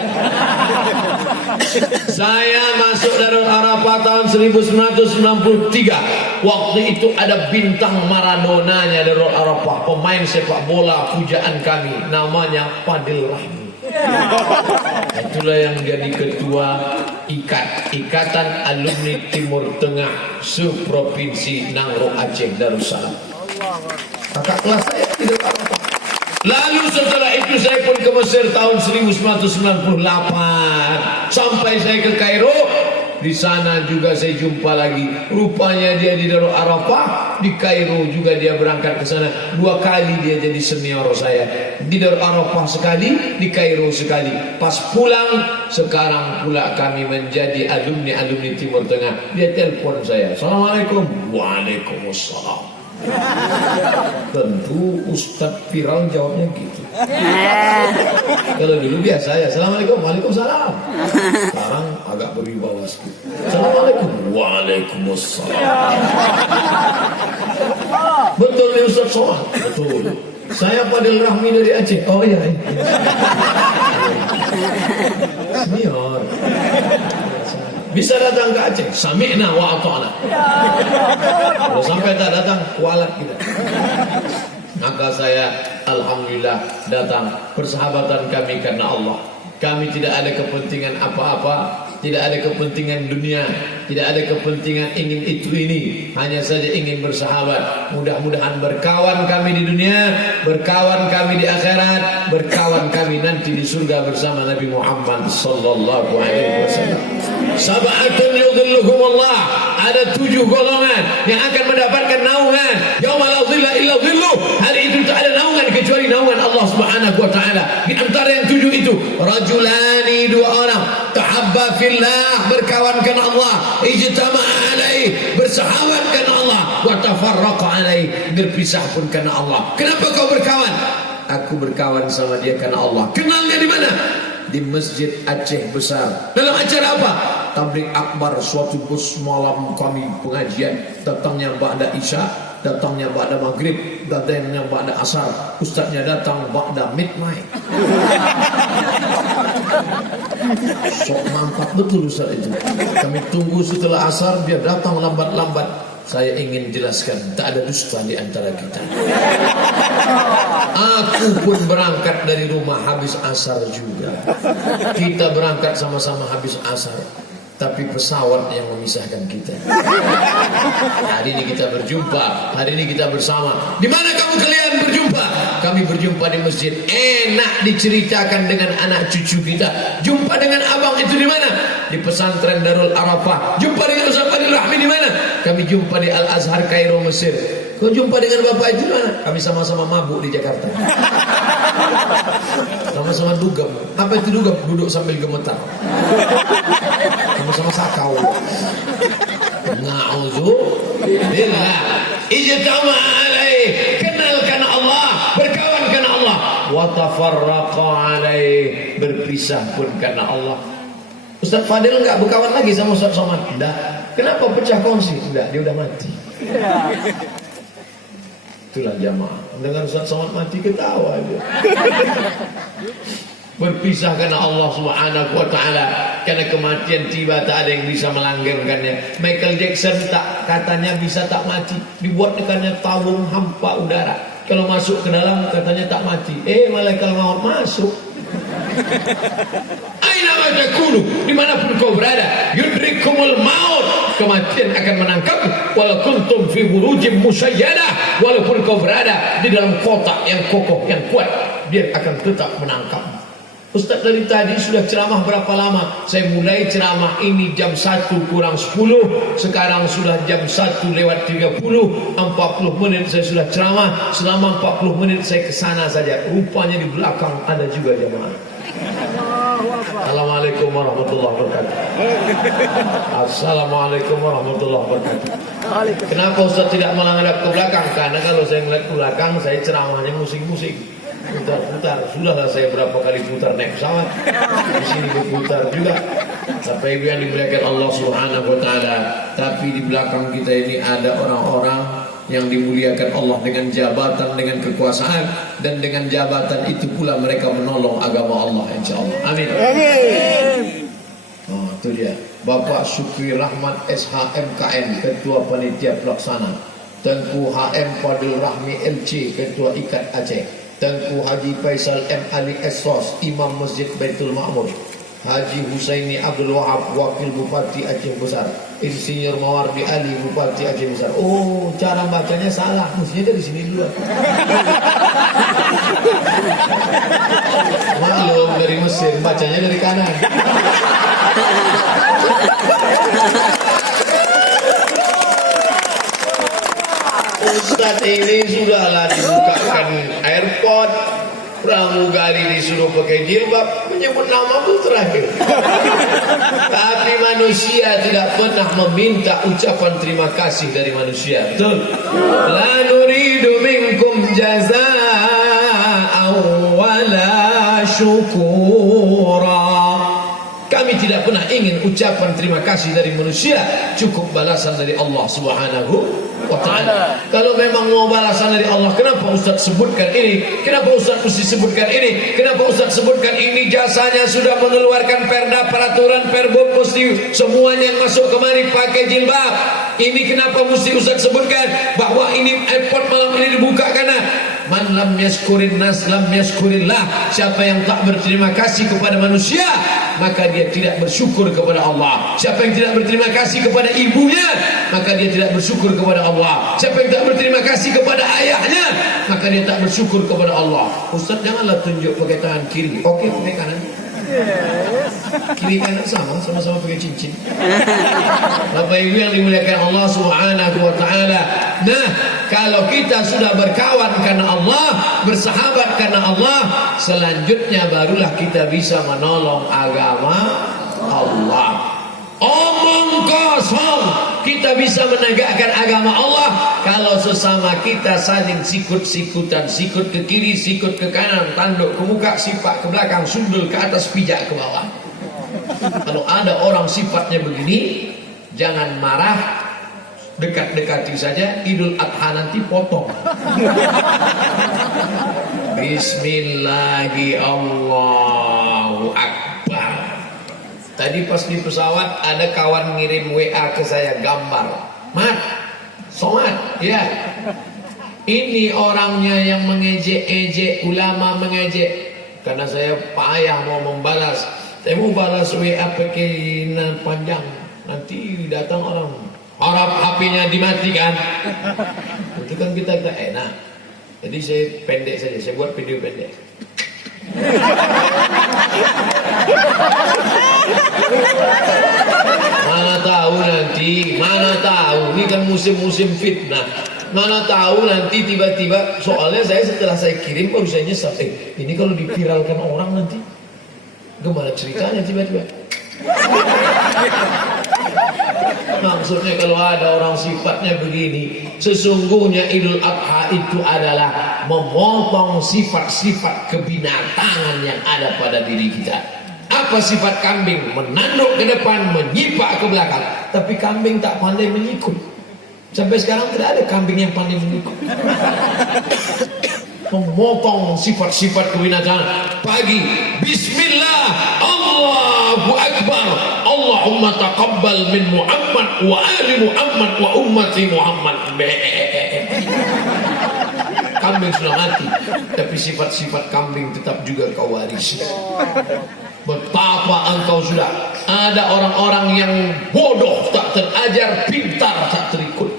Saya masuk Darul Arafah tahun 1993. Waktu itu ada bintang Maradonanya Darul Arafah, pemain sepak bola pujaan kami, namanya Fadil Rahmi. Itulah yang jadi ketua Ikatan Alumni Timur Tengah Subprovinsi Nangro Aceh Darussalam. Kakak kelas saya tidak apa-apa. Lalu setelah itu saya pun ke Mesir tahun 1998. Sampai saya ke Kairo. Di sana juga saya jumpa lagi. Rupanya dia di Darul Arafah, di Kairo juga dia berangkat ke sana. 2 kali dia jadi senior saya. Di Darul Arafah sekali, di Kairo sekali. Pas pulang, sekarang pula kami menjadi alumni Timur Tengah. Dia telepon saya. Assalamualaikum. Waalaikumsalam. Tentu Ustadz viral jawabnya gitu. Kalau dulu biasa ya, Assalamualaikum, Waalaikumsalam. Sekarang agak berwibawa sedikit. Assalamualaikum, Waalaikumsalam. Betul nih Ustadz Somad? Betul. Saya Fadil Rahmi dari Aceh. Oh iya. Senior. Bisa datang ke Aceh, sami'na wa ata'na. Kalau sampai tak datang, kualat kita. Maka saya alhamdulillah datang. Persahabatan kami karena Allah. Kami tidak ada kepentingan apa-apa, tidak ada kepentingan dunia, tidak ada kepentingan ingin itu ini, hanya saja ingin bersahabat. Mudah-mudahan berkawan kami di dunia, berkawan kami di akhirat, berkawan kami nanti di surga bersama Nabi Muhammad sallallahu alaihi wasallam. Sab'atun yudhilluhum Allah. Ada 7 golongan yang akan mendapatkan naungan yauma la dhilla illa dhilluh. Hari itu tak ada naungan kecuali naungan Allah Subhanahu wa taala. Di antara yang 7 itu, rajulani, 2 orang, tahabba fillah, berkawan karena Allah, ijtama'a alaih, bersahabat karena Allah, wa tafarraqa alaih, berpisah pun karena Allah. Kenapa kau berkawan? Aku berkawan sama dia karena Allah. Kenalnya di mana? Di Masjid Aceh Besar. Dalam acara apa? Tabligh akbar, suatu bus malam kami pengajian. Datangnya ba'da Isya, datangnya ba'da Maghrib, datangnya ba'da Asar. Ustaznya datang ba'da midnight. Sok mantap betul Ustaz itu. Kami tunggu setelah Asar, dia datang lambat-lambat. Saya ingin jelaskan, tak ada dusta di antara kita. Aku pun berangkat dari rumah habis asar juga. Kita berangkat sama-sama habis asar, tapi pesawat yang memisahkan kita. Hari ini kita berjumpa, hari ini kita bersama. Di mana kamu kalian berjumpa? kami berjumpa di masjid. Enak diceritakan dengan anak cucu kita. Jumpa dengan abang itu di mana? Di pesantren Darul Arafah. Jumpa dengan Ustaz Fadil Rahmi di mana? Kami jumpa di Al Azhar Kairo Mesir. Kau jumpa dengan bapak itu di mana? Kami sama-sama mabuk di Jakarta. Sama-sama dugem. Apa itu dugem? Duduk sambil gemetar. Sama-sama sakau. Na'udzubillah. Ijtama alaih. Kenalkan Allah, berkawan karena Allah. Wa tafarraqa alaih. Berpisah pun karena Allah. Ustaz Fadil enggak berkawan lagi sama Ustaz Somad? Enggak. Kenapa pecah kongsi? Enggak, dia udah mati. Itulah jamaah. Dengan Ustaz Somad mati ketawa dia. Berpisah karena Allah Subhanahu wa taala. Karena kematian tiba tak ada yang bisa melanggengkannya. Michael Jackson tak katanya bisa tak mati, dibuatkannya tabung hampa udara. Kalau masuk ke dalam katanya tak mati. Malaikat maut masuk. Aina ma takunu, dimanapun kau berada, yudrikumul maut, kematian akan menangkapmu. Walau kuntum fi burujim musayyadah, walaupun kau berada di dalam kotak yang kokoh yang kuat, dia akan tetap menangkapmu. Ustaz dari tadi sudah ceramah berapa lama? Saya mulai ceramah ini jam 1 kurang 10. Sekarang sudah jam 1 lewat 30. 40 menit saya sudah ceramah. Selama 40 menit saya ke sana saja. Rupanya di belakang ada juga jemaah. Assalamualaikum warahmatullahi wabarakatuh. Assalamualaikum warahmatullahi wabarakatuh. Kenapa Ustaz tidak menghadap ke belakang? Karena kalau saya melihat ke belakang, saya ceramahnya musik-musik. Putar-putar, sudahlah saya berapa kali putar naik pesawat, di sini berputar juga. Sampai ibu yang dimuliakan Allah Subhanahu wa taala. Tapi di belakang kita ini ada orang-orang yang dimuliakan Allah dengan jabatan, dengan kekuasaan, dan dengan jabatan itu pula mereka menolong agama Allah, insyaallah. Amin. Oh, itu dia. Bapak Syukri Rahmat SHMKN, Ketua Panitia Pelaksana. Tengku HM Fadil Rahmi LC, Ketua Ikat Aceh. Tengku Haji Faisal M. Ali Esos, Imam Masjid Baitul Ma'mur. Haji Husaini Abdul Wahab, Wakil Bupati Aceh Besar. Insinyur Mawardi Ali, Bupati Aceh Besar. Oh, cara bacanya salah, mestinya dari sini dulu. Maklum, dari Mesir, bacanya dari kanan. Ustaz ini sudahlah dibukakan airport, pramugari disuruh pakai jilbab, menyebut nama pun terakhir. Tapi manusia tidak pernah meminta ucapan terima kasih dari manusia. Betul? La nuridu minkum jazaa'an wala syukura. Kami tidak pernah ingin ucapan terima kasih dari manusia, cukup balasan dari Allah Subhanahu wa ta'ala. Kalau memang mau balasan dari Allah, kenapa Ustaz sebutkan ini? Kenapa Ustaz mesti sebutkan ini? Kenapa Ustaz sebutkan ini? Jasanya sudah mengeluarkan perda, peraturan, perbuk, mesti semuanya yang masuk kemari pakai jilbab. Ini kenapa mesti Ustaz sebutkan bahwa ini airport malam ini dibuka karena man lam yaskurin nas lam yaskurillah. Siapa yang tak berterima kasih kepada manusia, maka dia tidak bersyukur kepada Allah. Siapa yang tidak berterima kasih kepada ibunya, maka dia tidak bersyukur kepada Allah. Siapa yang tak berterima kasih kepada ayahnya, maka dia tak bersyukur kepada Allah. Ustaz janganlah tunjuk pakai tangan kiri. Oke, pakai kanan. Kiri kanan sama-sama pakai cincin. Bapak Ibu yang dimuliakan Allah Subhanahu wa taala. Nah, kalau kita sudah berkawan karena Allah, bersahabat karena Allah, selanjutnya barulah kita bisa menolong agama Allah. Omong kosong, kita bisa menegakkan agama Allah kalau sesama kita saling sikut-sikutan, sikut ke kiri, sikut ke kanan, tanduk ke muka, sipak ke belakang, sundul ke atas, pijak ke bawah. Kalau ada orang sifatnya begini, jangan marah, dekat-dekati saja. Idul Adha nanti potong. Bismillahirrahmanirrahim. Allahu Akbar. Tadi pas di pesawat ada kawan ngirim WA ke saya gambar. Mat, Somad, ya. Ini orangnya yang mengejek-ejek, ulama mengejek. Karena saya payah mau membalas. Saya mau balas WA pakai panjang. Nanti datang orang Arab, HP-nya dimatikan. Itu kan kita enak. Jadi saya pendek saja, saya buat video pendek. Mana tahu, ini kan musim-musim fitnah. Mana tahu nanti tiba-tiba, soalnya setelah saya kirim baru saya nyesal, ini kalau diviralkan orang nanti gimana ceritanya tiba-tiba. Maksudnya kalau ada orang sifatnya begini, sesungguhnya Idul Adha itu adalah memotong sifat-sifat kebinatangan yang ada pada diri kita. Apa sifat kambing? Menanduk ke depan, menyipak ke belakang. Tapi kambing tak pandai menyikut. Sampai sekarang tidak ada kambing yang pandai menyikut. Memotong sifat-sifat kebinatangan. Pagi, Bismillah, Allahu Akbar, Allahumma taqabbal min Muhammad wa ali Muhammad wa ummati Muhammad. Kambing sudah mati, tapi sifat-sifat kambing tetap juga kau warisi. Betapa engkau sudah ada orang-orang yang bodoh tak terajar, pintar tak terikut.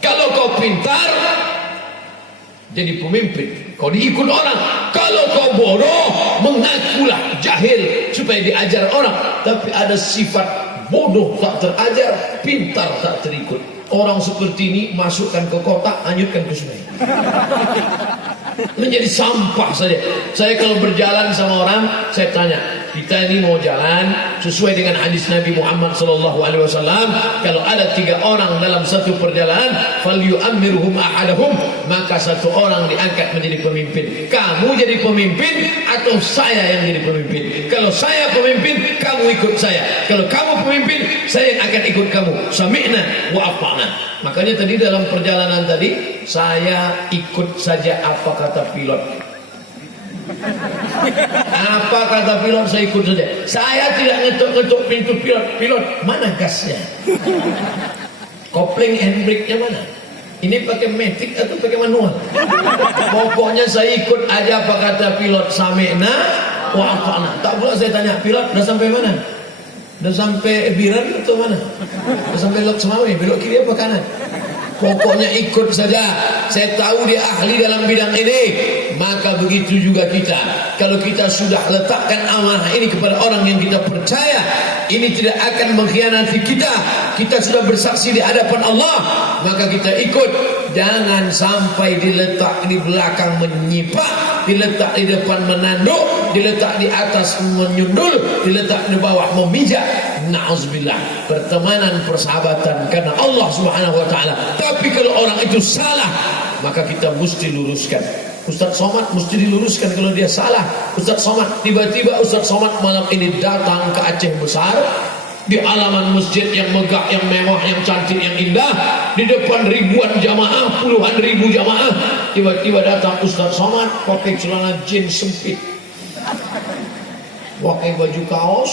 Kalau kau pintar jadi pemimpin, kau diikut orang. Kalau kau bodoh, mengakulah jahil supaya diajar orang. Tapi ada sifat bodoh tak terajar, pintar tak terikut. Orang seperti ini masukkan ke kotak, hanyutkan ke sungai. Menjadi sampah saja. Saya kalau berjalan sama orang, saya tanya, kita ini mau jalan sesuai dengan hadis Nabi Muhammad SAW. Kalau ada 3 orang dalam satu perjalanan, falyu'ammirhum ahadahum, maka satu orang diangkat menjadi pemimpin. Kamu jadi pemimpin atau saya yang jadi pemimpin? Kalau saya pemimpin, kamu ikut saya. Kalau kamu pemimpin, saya yang akan ikut kamu. Sami'na wa ata'na. Makanya tadi dalam perjalanan tadi, saya ikut saja apa kata pilot. Apa kata pilot saya ikut saja. Saya tidak ngetuk-ngetuk pintu pilot. Pilot, mana gasnya? Kopling handbrake-nya mana? Ini pakai matic atau pakai manual? Pokoknya saya ikut aja apa kata pilot. Sami'na wa ata'na. Tak pula saya tanya, pilot udah sampai mana? Udah sampai Biran atau mana? Udah sampai Lok Semawe, belok kiri apa kanan? Pokoknya ikut saja. Saya tahu dia ahli dalam bidang ini. Maka begitu juga kita. Kalau kita sudah letakkan amanah ini kepada orang yang kita percaya, ini tidak akan mengkhianati kita. Kita sudah bersaksi di hadapan Allah, maka kita ikut. Jangan sampai diletak di belakang menyipak, diletak di depan menanduk, diletak di atas menyundul, diletak di bawah memijak. Na'udzubillah. Pertemanan, persahabatan karena Allah Subhanahu wa taala. Tapi kalau orang itu salah, maka kita mesti luruskan. Ustaz Somad mesti diluruskan kalau dia salah. Ustaz Somad, tiba-tiba Ustaz Somad malam ini datang ke Aceh Besar, di halaman masjid yang megah, yang mewah, yang cantik, yang indah, di depan ribuan jamaah, puluhan ribu jamaah, tiba-tiba datang Ustaz Somad pakai celana jeans sempit, pakai baju kaos,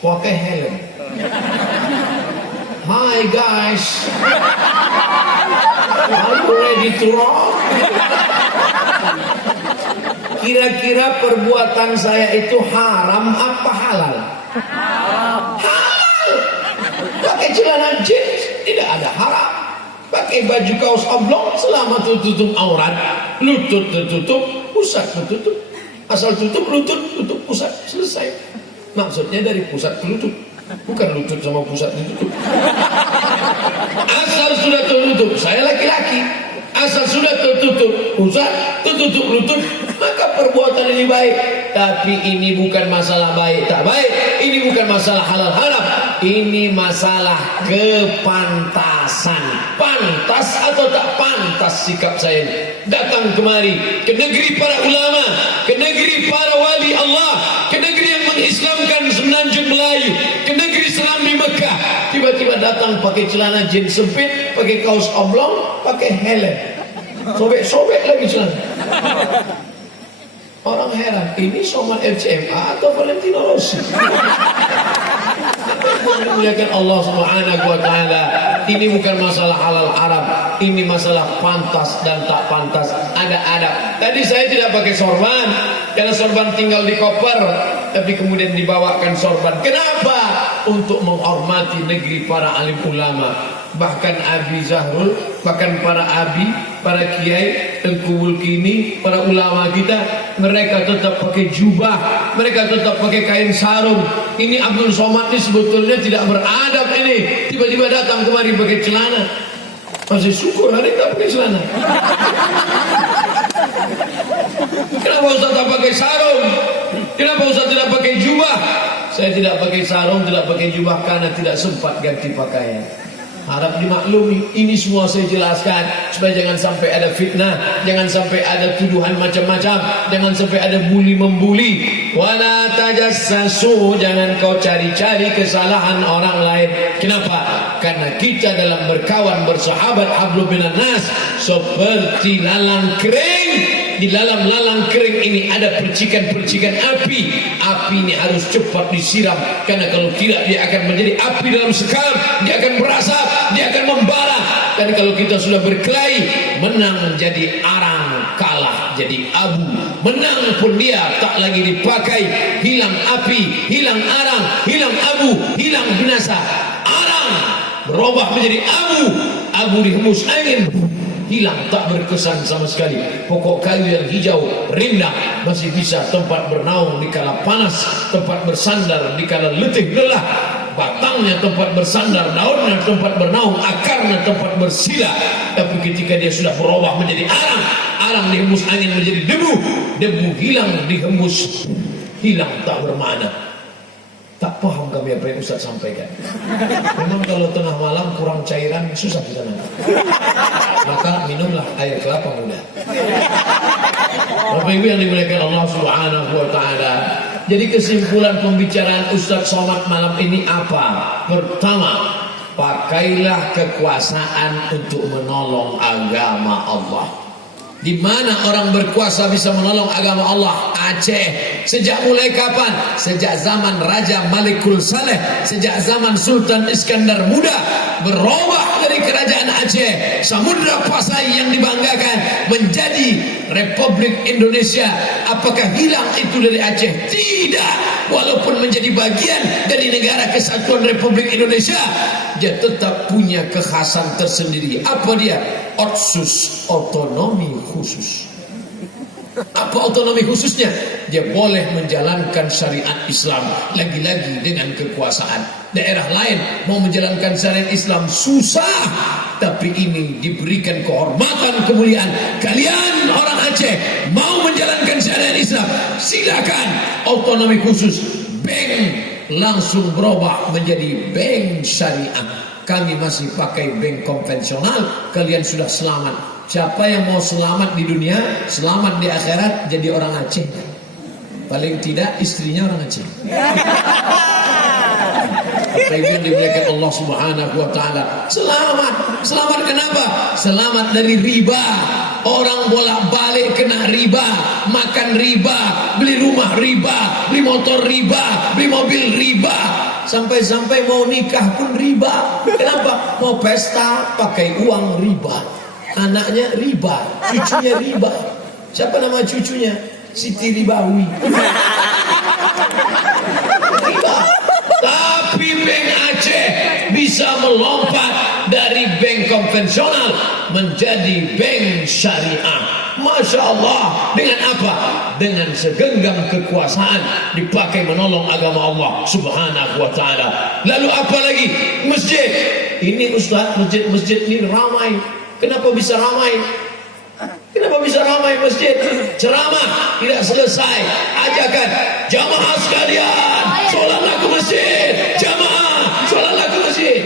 pakai helm. Hi guys, are you ready to rock? Kira-kira perbuatan saya itu haram apa halal? Halal. Pakai celana jeans tidak ada haram. Pakai baju kaos oblong selama tutup aurat, lutut tertutup, pusat tertutup. Asal tutup lutut, tutup pusat, selesai. Maksudnya dari pusat ke lutut, bukan lutut sama pusat ditutup. Asal sudah tertutup, saya laki-laki. Asal sudah tertutup pusat, tertutup lutut, maka perbuatan ini baik. Tapi ini bukan masalah baik tak baik, ini bukan masalah halal haram, ini masalah kepantasan. Pantas atau tak pantas sikap saya ini? Datang kemari ke negeri para ulama, ke negeri para wali Allah, ke negeri yang mengislamkan semenanjung Melayu, ke negeri Serambi Mekah. Tiba-tiba datang pakai celana jeans sempit, pakai kaos oblong, pakai helm, sobek-sobek lagi celana. Orang heran, ini Somad FCMA atau Valentino Rossi? Memuliakan Allah Subhanahu wa taala. Ini bukan masalah halal haram, ini masalah pantas dan tak pantas. Ada adab. Tadi saya tidak pakai sorban karena sorban tinggal di koper, tapi kemudian dibawakan sorban. Kenapa? Untuk menghormati negeri para alim ulama. Bahkan Abi Zahrul, bahkan para abi para kiai, Tengku Bulkini, para ulama kita, mereka tetap pakai jubah, mereka tetap pakai kain sarung. Ini Abdul Somad ini sebetulnya tidak beradab ini. Tiba-tiba datang kemari pakai celana. Masih syukur hari tak pakai celana. Kenapa Ustaz tak pakai sarung? Kenapa Ustaz tidak pakai jubah? Saya tidak pakai sarung, tidak pakai jubah karena tidak sempat ganti pakaian. Harap dimaklumi, ini semua saya jelaskan supaya jangan sampai ada fitnah, jangan sampai ada tuduhan macam-macam, jangan sampai ada bully membuli. Wala tajassasu, jangan kau cari-cari kesalahan orang lain. Kenapa? Karena kita dalam berkawan bersahabat hablum minan nas seperti lalang kering. Di dalam lalang kering ini ada percikan-percikan api. Api ini harus cepat disiram, karena kalau tidak dia akan menjadi api dalam sekam, dia akan berasap, dia akan membara. Dan kalau kita sudah berkelahi, menang jadi arang, kalah jadi abu. Menang pun dia tak lagi dipakai, hilang api, hilang arang, hilang abu, hilang binasa. Arang berubah menjadi abu, abu dihembus angin, hilang, tak berkesan sama sekali. Pokok kayu yang hijau rindang masih bisa tempat bernaung di kala panas, tempat bersandar di kala letih lelah. Batangnya tempat bersandar, daunnya tempat bernaung, akarnya tempat bersila. Tapi ketika dia sudah berubah menjadi arang, arang dihembus angin menjadi debu, debu hilang dihembus, hilang, tak bermakna. Tak paham kami apa yang Ustaz sampaikan. Memang kalau tengah malam kurang cairan susah kita nangkap. Maka minumlah air kelapa muda. Bapak Ibu yang dimuliakan Allah Subhanahu wa taala. Jadi kesimpulan pembicaraan Ustaz Somad malam ini apa? Pertama, pakailah kekuasaan untuk menolong agama Allah. Di mana orang berkuasa bisa menolong agama Allah? Aceh. Sejak mulai kapan? Sejak zaman Raja Malikul Saleh, sejak zaman Sultan Iskandar Muda, berubah dari kerajaan Aceh, Samudra Pasai yang dibanggakan, menjadi Republik Indonesia. Apakah hilang itu dari Aceh? Tidak. Walaupun menjadi bagian dari negara kesatuan Republik Indonesia, dia tetap punya kekhasan tersendiri. Apa dia? Otsus, otonomi khusus. Apa otonomi khususnya? Dia boleh menjalankan syariat Islam, lagi-lagi dengan kekuasaan. Daerah lain mau menjalankan syariat Islam susah, tapi ini diberikan kehormatan, kemuliaan. Kalian orang Aceh mau menjalankan syariat Islam, silakan. Otonomi khusus. Bank langsung berubah menjadi bank syariah. Kami masih pakai bank konvensional. Kalian sudah selamat. Siapa yang mau selamat di dunia, selamat di akhirat, jadi orang Aceh. Paling tidak istrinya orang Aceh. Apa yang dimuliakan Allah Subhanahu wa taala. Selamat. Selamat kenapa? Selamat dari riba. Orang bolak-balik kena riba, makan riba, beli rumah riba, beli motor riba, beli mobil riba. Sampai-sampai mau nikah pun riba. Kenapa? Mau pesta pakai uang riba. Anaknya riba, cucunya riba. Siapa nama cucunya? Siti Ribawi. Riba. Tapi Bank Aceh bisa melompat dari bank konvensional menjadi bank syariah. Masya Allah. Dengan apa? Dengan segenggam kekuasaan dipakai menolong agama Allah Subhanahu wa ta'ala. Lalu apa lagi? Masjid. Ini Ustaz, masjid-masjid ini ramai. Kenapa bisa ramai? Kenapa bisa ramai masjid? Ceramah tidak selesai. Ajakan jamaah sekalian, sholatlah ke masjid. Jamaah, sholatlah ke masjid.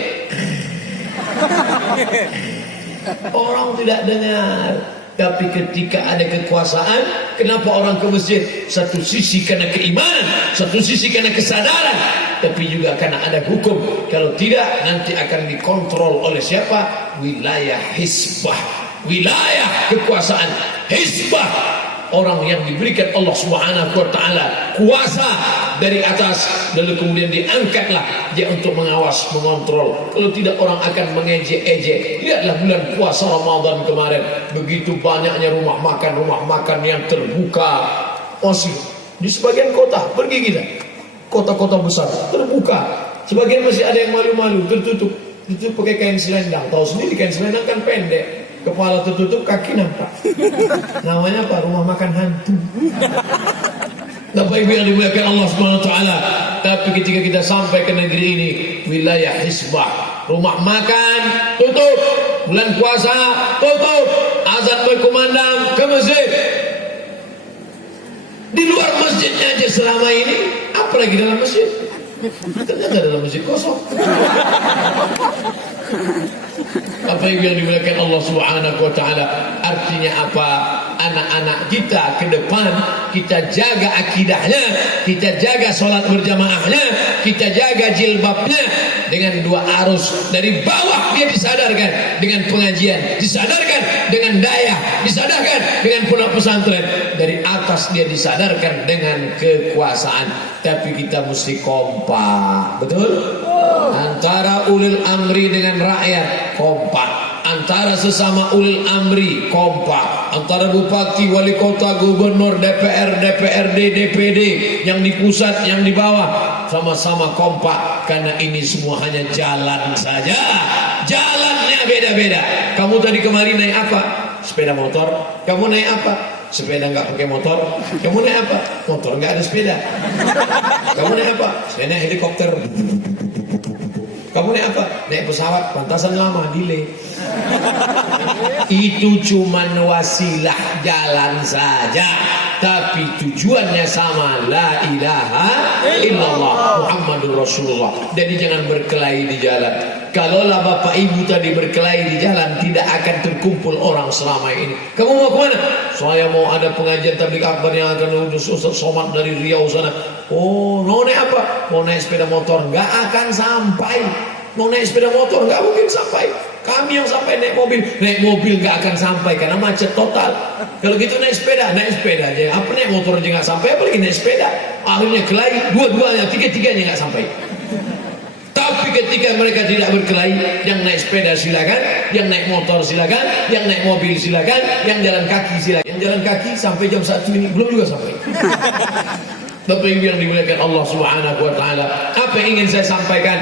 Orang tidak dengar. Tapi ketika ada kekuasaan, kenapa orang ke masjid? Satu sisi karena keimanan, satu sisi karena kesadaran, tapi juga karena ada hukum. Kalau tidak, nanti akan dikontrol oleh siapa? Wilayah Hizbah. Wilayah kekuasaan Hizbah. Orang yang diberikan Allah Subhanahu wa ta'ala kuasa dari atas, lalu kemudian diangkatlah dia untuk mengawas, mengontrol. Kalau tidak, orang akan mengejek-ejek. Lihatlah bulan puasa Ramadan kemarin, begitu banyaknya rumah makan yang terbuka. Masih di sebagian kota, pergi kita kota-kota besar terbuka, sebagian masih ada yang malu-malu, tertutup pakai kain selendang. Tahu sendiri kain selendang kan pendek. kepala tertutup, kaki nampak. Namanya apa? Rumah makan hantu. Bapak Ibu yang dimuliakan Allah Subhanahu wa taala. Tapi ketika kita sampai ke negeri ini, wilayah hisbah, rumah makan tutup, bulan puasa tutup, azan berkumandang ke masjid. Di luar masjidnya aja selama ini, apalagi dalam masjid. Ternyata dalam masjid kosong. Apa yang dimuliakan Allah Subhanahu wa taala, artinya apa? Anak-anak kita ke depan kita jaga akidahnya, kita jaga salat berjamaahnya, kita jaga jilbabnya dengan dua arus. Dari bawah dia disadarkan dengan pengajian, disadarkan dengan daya, disadarkan dengan pondok pesantren. Dari atas dia disadarkan dengan kekuasaan. Tapi kita mesti kompak, betul? Antara ulil amri dengan rakyat kompak, antara sesama ulil amri kompak, antara bupati, wali kota, gubernur, DPR, DPRD, DPD, yang di pusat, yang di bawah, sama-sama kompak. Karena ini semua hanya jalan saja, jalannya beda-beda. Kamu tadi kemari naik apa? Sepeda motor. Kamu naik apa? Sepeda nggak pakai motor. Kamu naik apa? Motor nggak ada sepeda. Kamu naik apa? Sepeda helikopter. Kamu naik apa? Naik pesawat, pantasan lama, delay. Itu cuman wasilah jalan saja, tapi tujuannya sama, la ilaha illallah Muhammadur Rasulullah. Jadi jangan berkelahi di jalan. Kalaulah bapak ibu tadi berkelahi di jalan, tidak akan terkumpul orang selama ini. Kamu mau kemana? Saya mau ada pengajian tabligh akbar yang akan Ustaz Somad dari Riau sana. Oh, mau naik apa? Mau naik sepeda motor, nggak akan sampai. Mau naik sepeda motor nggak mungkin sampai. Kami yang sampai naik mobil nggak akan sampai karena macet total. Kalau gitu naik sepeda aja. Apa naik motor aja nggak sampai, apalagi naik sepeda. Akhirnya kelahi, dua-duanya, tiga-tiganya nggak sampai. Tapi ketika mereka tidak berkelahi, yang naik sepeda silakan, yang naik motor silakan, yang naik mobil silakan, yang jalan kaki silakan. Yang jalan kaki sampai jam 1 ini belum juga sampai. Bapak Ibu yang dimuliakan Allah Subhanahu wa taala, apa yang ingin saya sampaikan?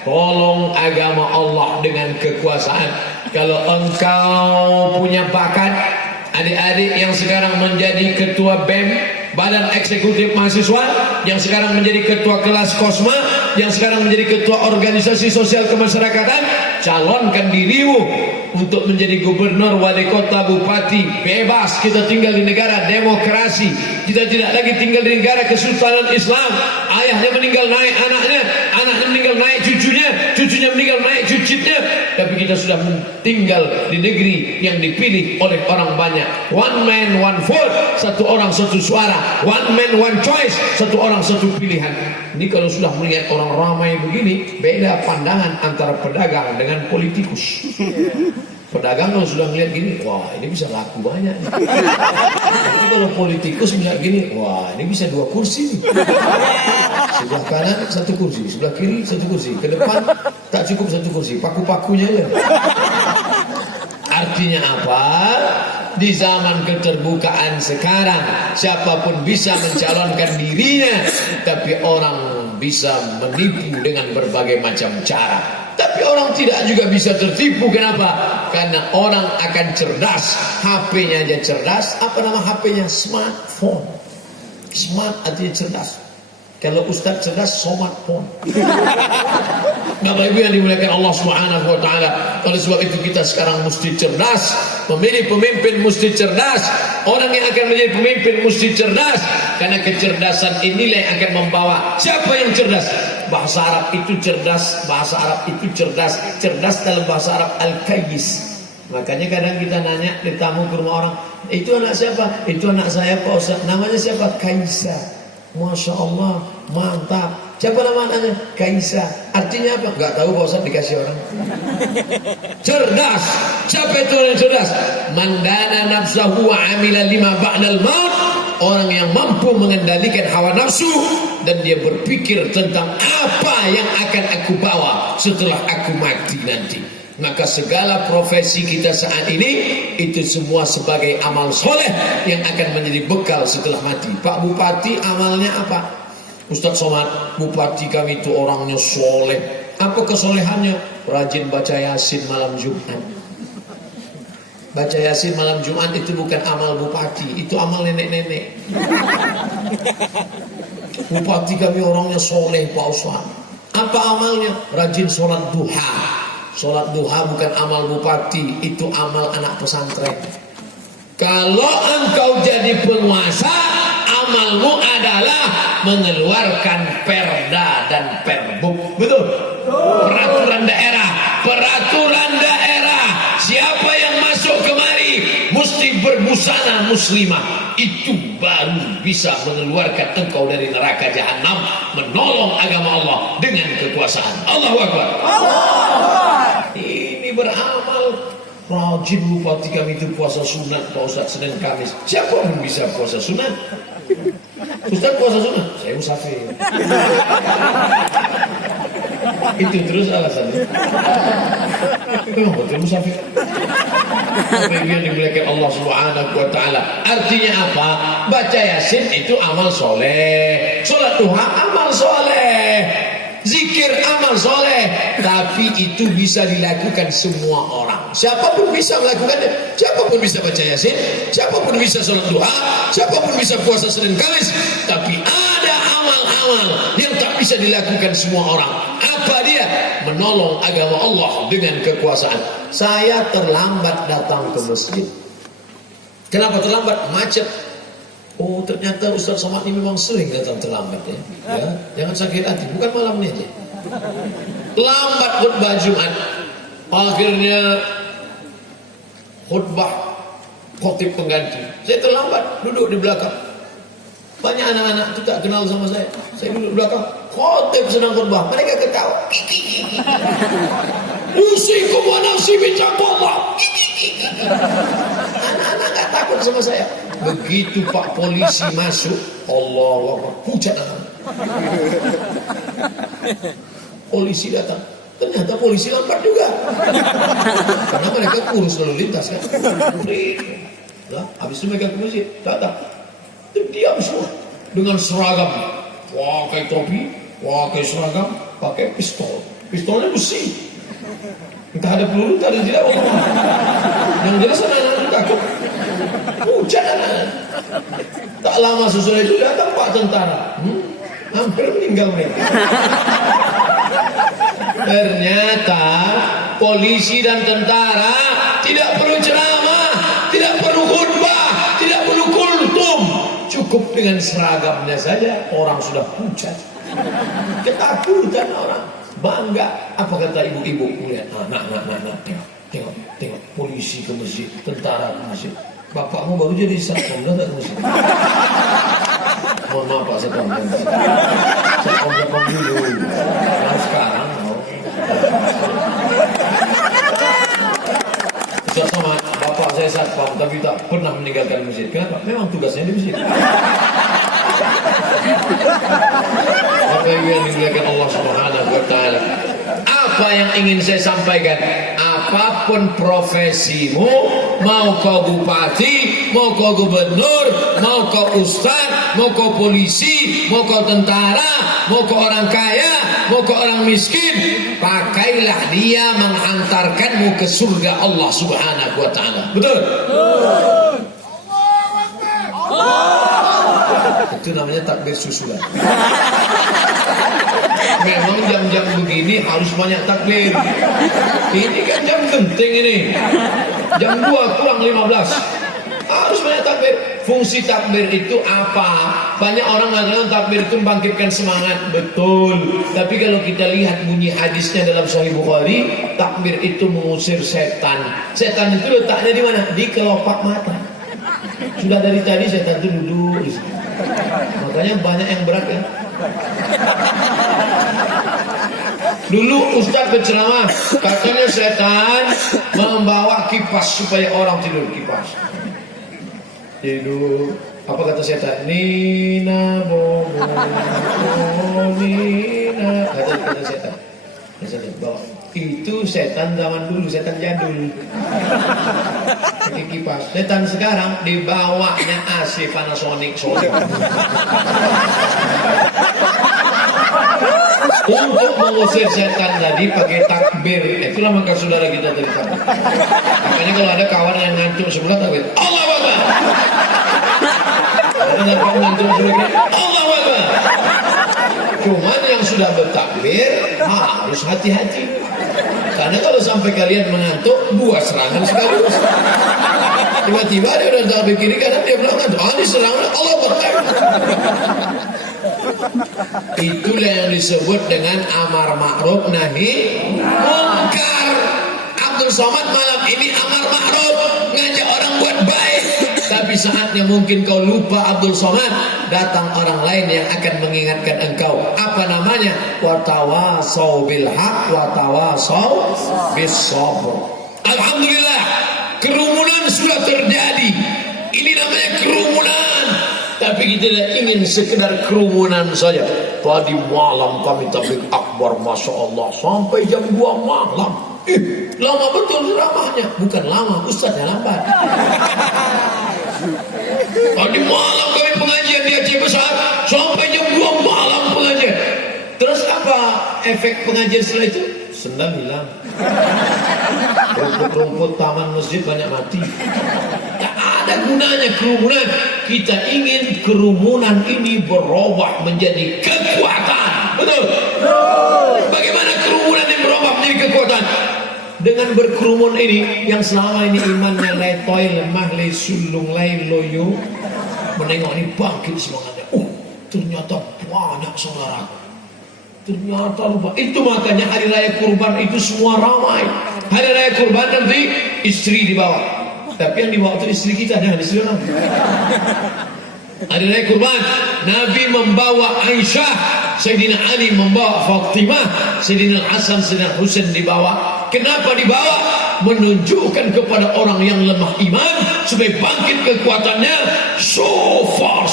Tolong agama Allah dengan kekuasaan. Kalau engkau punya bakat, adik-adik yang sekarang menjadi ketua BEM, Badan Eksekutif Mahasiswa, yang sekarang menjadi ketua kelas Kosma, yang sekarang menjadi ketua organisasi sosial kemasyarakatan, calonkan dirimu untuk menjadi gubernur, wali kota, bupati. Bebas, kita tinggal di negara demokrasi. Kita tidak lagi tinggal di negara kesultanan Islam. Ayahnya meninggal naik anaknya, anaknya meninggal naik cucunya, cucunya meninggal naik cucunya. Tapi kita sudah tinggal di negeri yang dipilih oleh orang banyak. One man, one vote. Satu orang, satu suara. One man, one choice. Satu orang, satu pilihan. Ini kalau sudah melihat orang ramai begini, beda pandangan antara pedagang dengan politikus. Pedagang kalau sudah melihat gini, wah ini bisa laku banyak nih. Tapi kalau politikus melihat gini, wah ini bisa 2 kursi nih. Sebelah kanan 1 kursi, sebelah kiri 1 kursi, ke depan tak cukup 1 kursi, paku-pakunya aja. Artinya apa? Di zaman keterbukaan sekarang, siapapun bisa mencalonkan dirinya, tapi orang bisa menipu dengan berbagai macam cara. Tapi orang tidak juga bisa tertipu. Kenapa? Karena orang akan cerdas. HP-nya aja cerdas. Apa nama HP-nya? Smartphone. Smart artinya cerdas. Kalau Ustaz cerdas, smartphone. Bapak Ibu yang dimuliakan Allah Subhanahu wa taala. Oleh sebab itu kita sekarang mesti cerdas. Memilih pemimpin mesti cerdas. Orang yang akan menjadi pemimpin mesti cerdas. Karena kecerdasan inilah yang akan membawa. Siapa yang cerdas? Bahasa Arab itu cerdas. Bahasa Arab itu cerdas. Cerdas dalam bahasa Arab al-kayyis. Makanya kadang kita nanya di tamu ke rumah orang, itu anak siapa? Itu anak saya Pak Ustaz. Namanya siapa? Kaisa. Masya Allah, mantap. Siapa nama anaknya? Kaisa. Artinya apa? Gak tahu Pak Ustaz, dikasih orang. Cerdas. Siapa itu orang cerdas? Mandana nafsahu wa amila lima ba'dal maut. Orang yang mampu mengendalikan hawa nafsu dan dia berpikir tentang apa yang akan aku bawa setelah aku mati nanti. Maka segala profesi kita saat ini itu semua sebagai amal soleh yang akan menjadi bekal setelah mati. Pak Bupati amalnya apa? Ustaz Somad, Bupati kami itu orangnya soleh. Apa kesolehannya? Rajin baca Yasin malam Jumat. Baca Yasin malam Jumat itu bukan amal bupati, itu amal nenek-nenek. Bupati kami orangnya soleh Pak Ustaz. Apa amalnya? Rajin sholat duha. Sholat duha bukan amal bupati, itu amal anak pesantren. Kalau engkau jadi penguasa, amalmu adalah mengeluarkan perda dan perbuk. Betul? Peraturan daerah. Peraturan daerah. Siapa yang masuk kemari mesti berbusana muslimah. Itu baru bisa mengeluarkan engkau dari neraka jahanam, menolong agama Allah dengan kekuasaan. Allahu Akbar. Ini beramal. Rajin bupati kami itu puasa sunat Pak Ustaz Senin Kamis. Siapa pun bisa puasa sunat. Ustaz puasa sunat, saya musafir. Itu terus alasannya. Memang betul musafir. Apa yang dimuliakan Allah Subhanahu wa taala. Artinya apa? Baca Yasin itu amal soleh. Salat duha amal soleh. Zikir amal soleh. Tapi itu bisa dilakukan semua orang. Siapapun bisa melakukannya. Siapapun bisa baca Yasin. Siapapun bisa salat duha. Siapapun bisa puasa Senin Kamis. Tapi ada amal-amal yang tak bisa dilakukan semua orang. Apa dia? Menolong agama Allah dengan kekuasaan. Saya terlambat datang ke masjid. Kenapa terlambat? Macet. Oh, ternyata Ustaz Somad ini memang sering datang terlambat ya. Jangan sakit hati, bukan malam ini aja. Lambat khutbah Jumat. Akhirnya khutbah khotib pengganti. Saya terlambat, duduk di belakang. Banyak anak-anak itu tak kenal sama saya. Saya duduk di belakang. Khotib sedang khutbah, mereka ketawa. Usikum wa nafsi bitaqwallah. Anak-anak tak takut sama saya. Begitu Pak polisi masuk, Allahu Akbar, pucat anak. Polisi datang. Ternyata polisi lambat juga. Karena mereka kurus lalu lintas kan. Lah, habis itu mereka ke masjid, datang. Diam semua dengan seragam. Pakai topi, pakai seragam, pakai pistol. Pistolnya besi. Entah ada peluru, entah ada tidak. Yang jelas anak-anak takut. Pucat anak. Tak lama sesudah itu datang Pak tentara. Hampir meninggal mereka. Ternyata polisi dan tentara tidak perlu ceramah, tidak perlu khutbah, tidak perlu kultum. Cukup dengan seragamnya saja orang sudah pucat. Ketakutan orang. Bangga. Apa kata ibu-ibu? Lihat, nak, tengok polisi ke masjid, tentara ke masjid. Bapakmu baru jadi satpam, dah tak ke masjid. Mohon maaf Pak satpam. Satpam dulu. Nah, sekarang Ustaz Somad, bapak saya satpam tapi tak pernah meninggalkan masjid. Kenapa? Memang tugasnya di masjid. Apa yang dimuliakan Allah Subhanahu wa taala. Apa yang ingin saya sampaikan? Apapun profesimu, mau kau bupati, mau kau gubernur, mau kau ustaz, mau kau polisi, mau kau tentara, mau kau orang kaya, mau kau orang miskin, pakailah dia menghantarkanmu ke surga Allah Subhanahu wa taala. Betul? Itu namanya takbir susulan. Memang jam-jam begini harus banyak takbir. Ini kan jam genting ini. Jam 2 kurang 15. Harus banyak takbir. Fungsi takbir itu apa? Banyak orang mengatakan takbir itu membangkitkan semangat. Betul. Tapi kalau kita lihat bunyi hadisnya dalam Sahih Bukhari, takbir itu mengusir setan. Setan itu letaknya di mana? Di kelopak mata. Sudah dari tadi setan itu duduk di situ. Makanya banyak yang berat ya. Dulu Ustaz berceramah, katanya setan membawa kipas supaya orang tidur, kipas. Tidur. Apa kata setan? Nina bobo, Nina. Kata setan. Setan bawa. Itu setan zaman dulu, setan jadul. Pakai kipas. Setan sekarang dibawanya AC Panasonic Sony. untuk mengusir setan tadi pakai takbir. Itulah maka saudara kita tadi. Makanya kalau ada kawan yang ngantuk sebelah takbir, Allahu Akbar. Ada kawan ngantuk sebelah, Allahu Akbar. Cuman yang sudah bertakbir harus hati-hati. Karena kalau sampai kalian mengantuk, 2 serangan sekaligus. Tiba-tiba dia udah takbir kiri kanan, dia bilang ngantuk. Ini serangan Allah Akbar. Itulah yang disebut dengan amar ma'ruf nahi munkar. Abdul Somad malam ini amar ma'ruf, ngajak orang buat baik. Tapi saatnya mungkin kau lupa Abdul Somad, datang orang lain yang akan mengingatkan engkau. Apa namanya? Watawasau bil haq, watawasau bis sabr. Alhamdulillah, kerumunan sudah terjadi. Ini namanya kerumunan. Tapi kita tidak ingin sekedar kerumunan saja. Tadi malam kami tabligh akbar, Masya Allah, sampai jam 2 malam. Lama betul ceramahnya. Bukan lama, ustaznya lambat. Tadi malam kami pengajian di Aceh Besar, sampai jam 2 malam pengajian. Terus apa efek pengajian setelah itu? Sendal hilang. Rumput-rumput taman masjid banyak mati. Tak ada gunanya kerumunan. Kita ingin kerumunan ini berubah menjadi kekuatan. Betul? Bagaimana kerumunan ini berubah menjadi kekuatan? Dengan berkerumun ini, yang selama ini imannya letoy, lemah, sulung, loyo, menengok ini bangkit semangatnya. Ternyata banyak saudara. Ternyata lupa. Itu makanya hari raya kurban itu semua ramai. Hari raya kurban nanti istri dibawa. Tapi yang dibawa itu istri kita, jangan istri orang. Hari raya kurban Nabi membawa Aisyah, Sayyidina Ali membawa Fatimah, Sayyidina Hasan, Sayyidina Husain dibawa. Kenapa dibawa? Menunjukkan kepada orang yang lemah iman supaya bangkit kekuatannya. So far,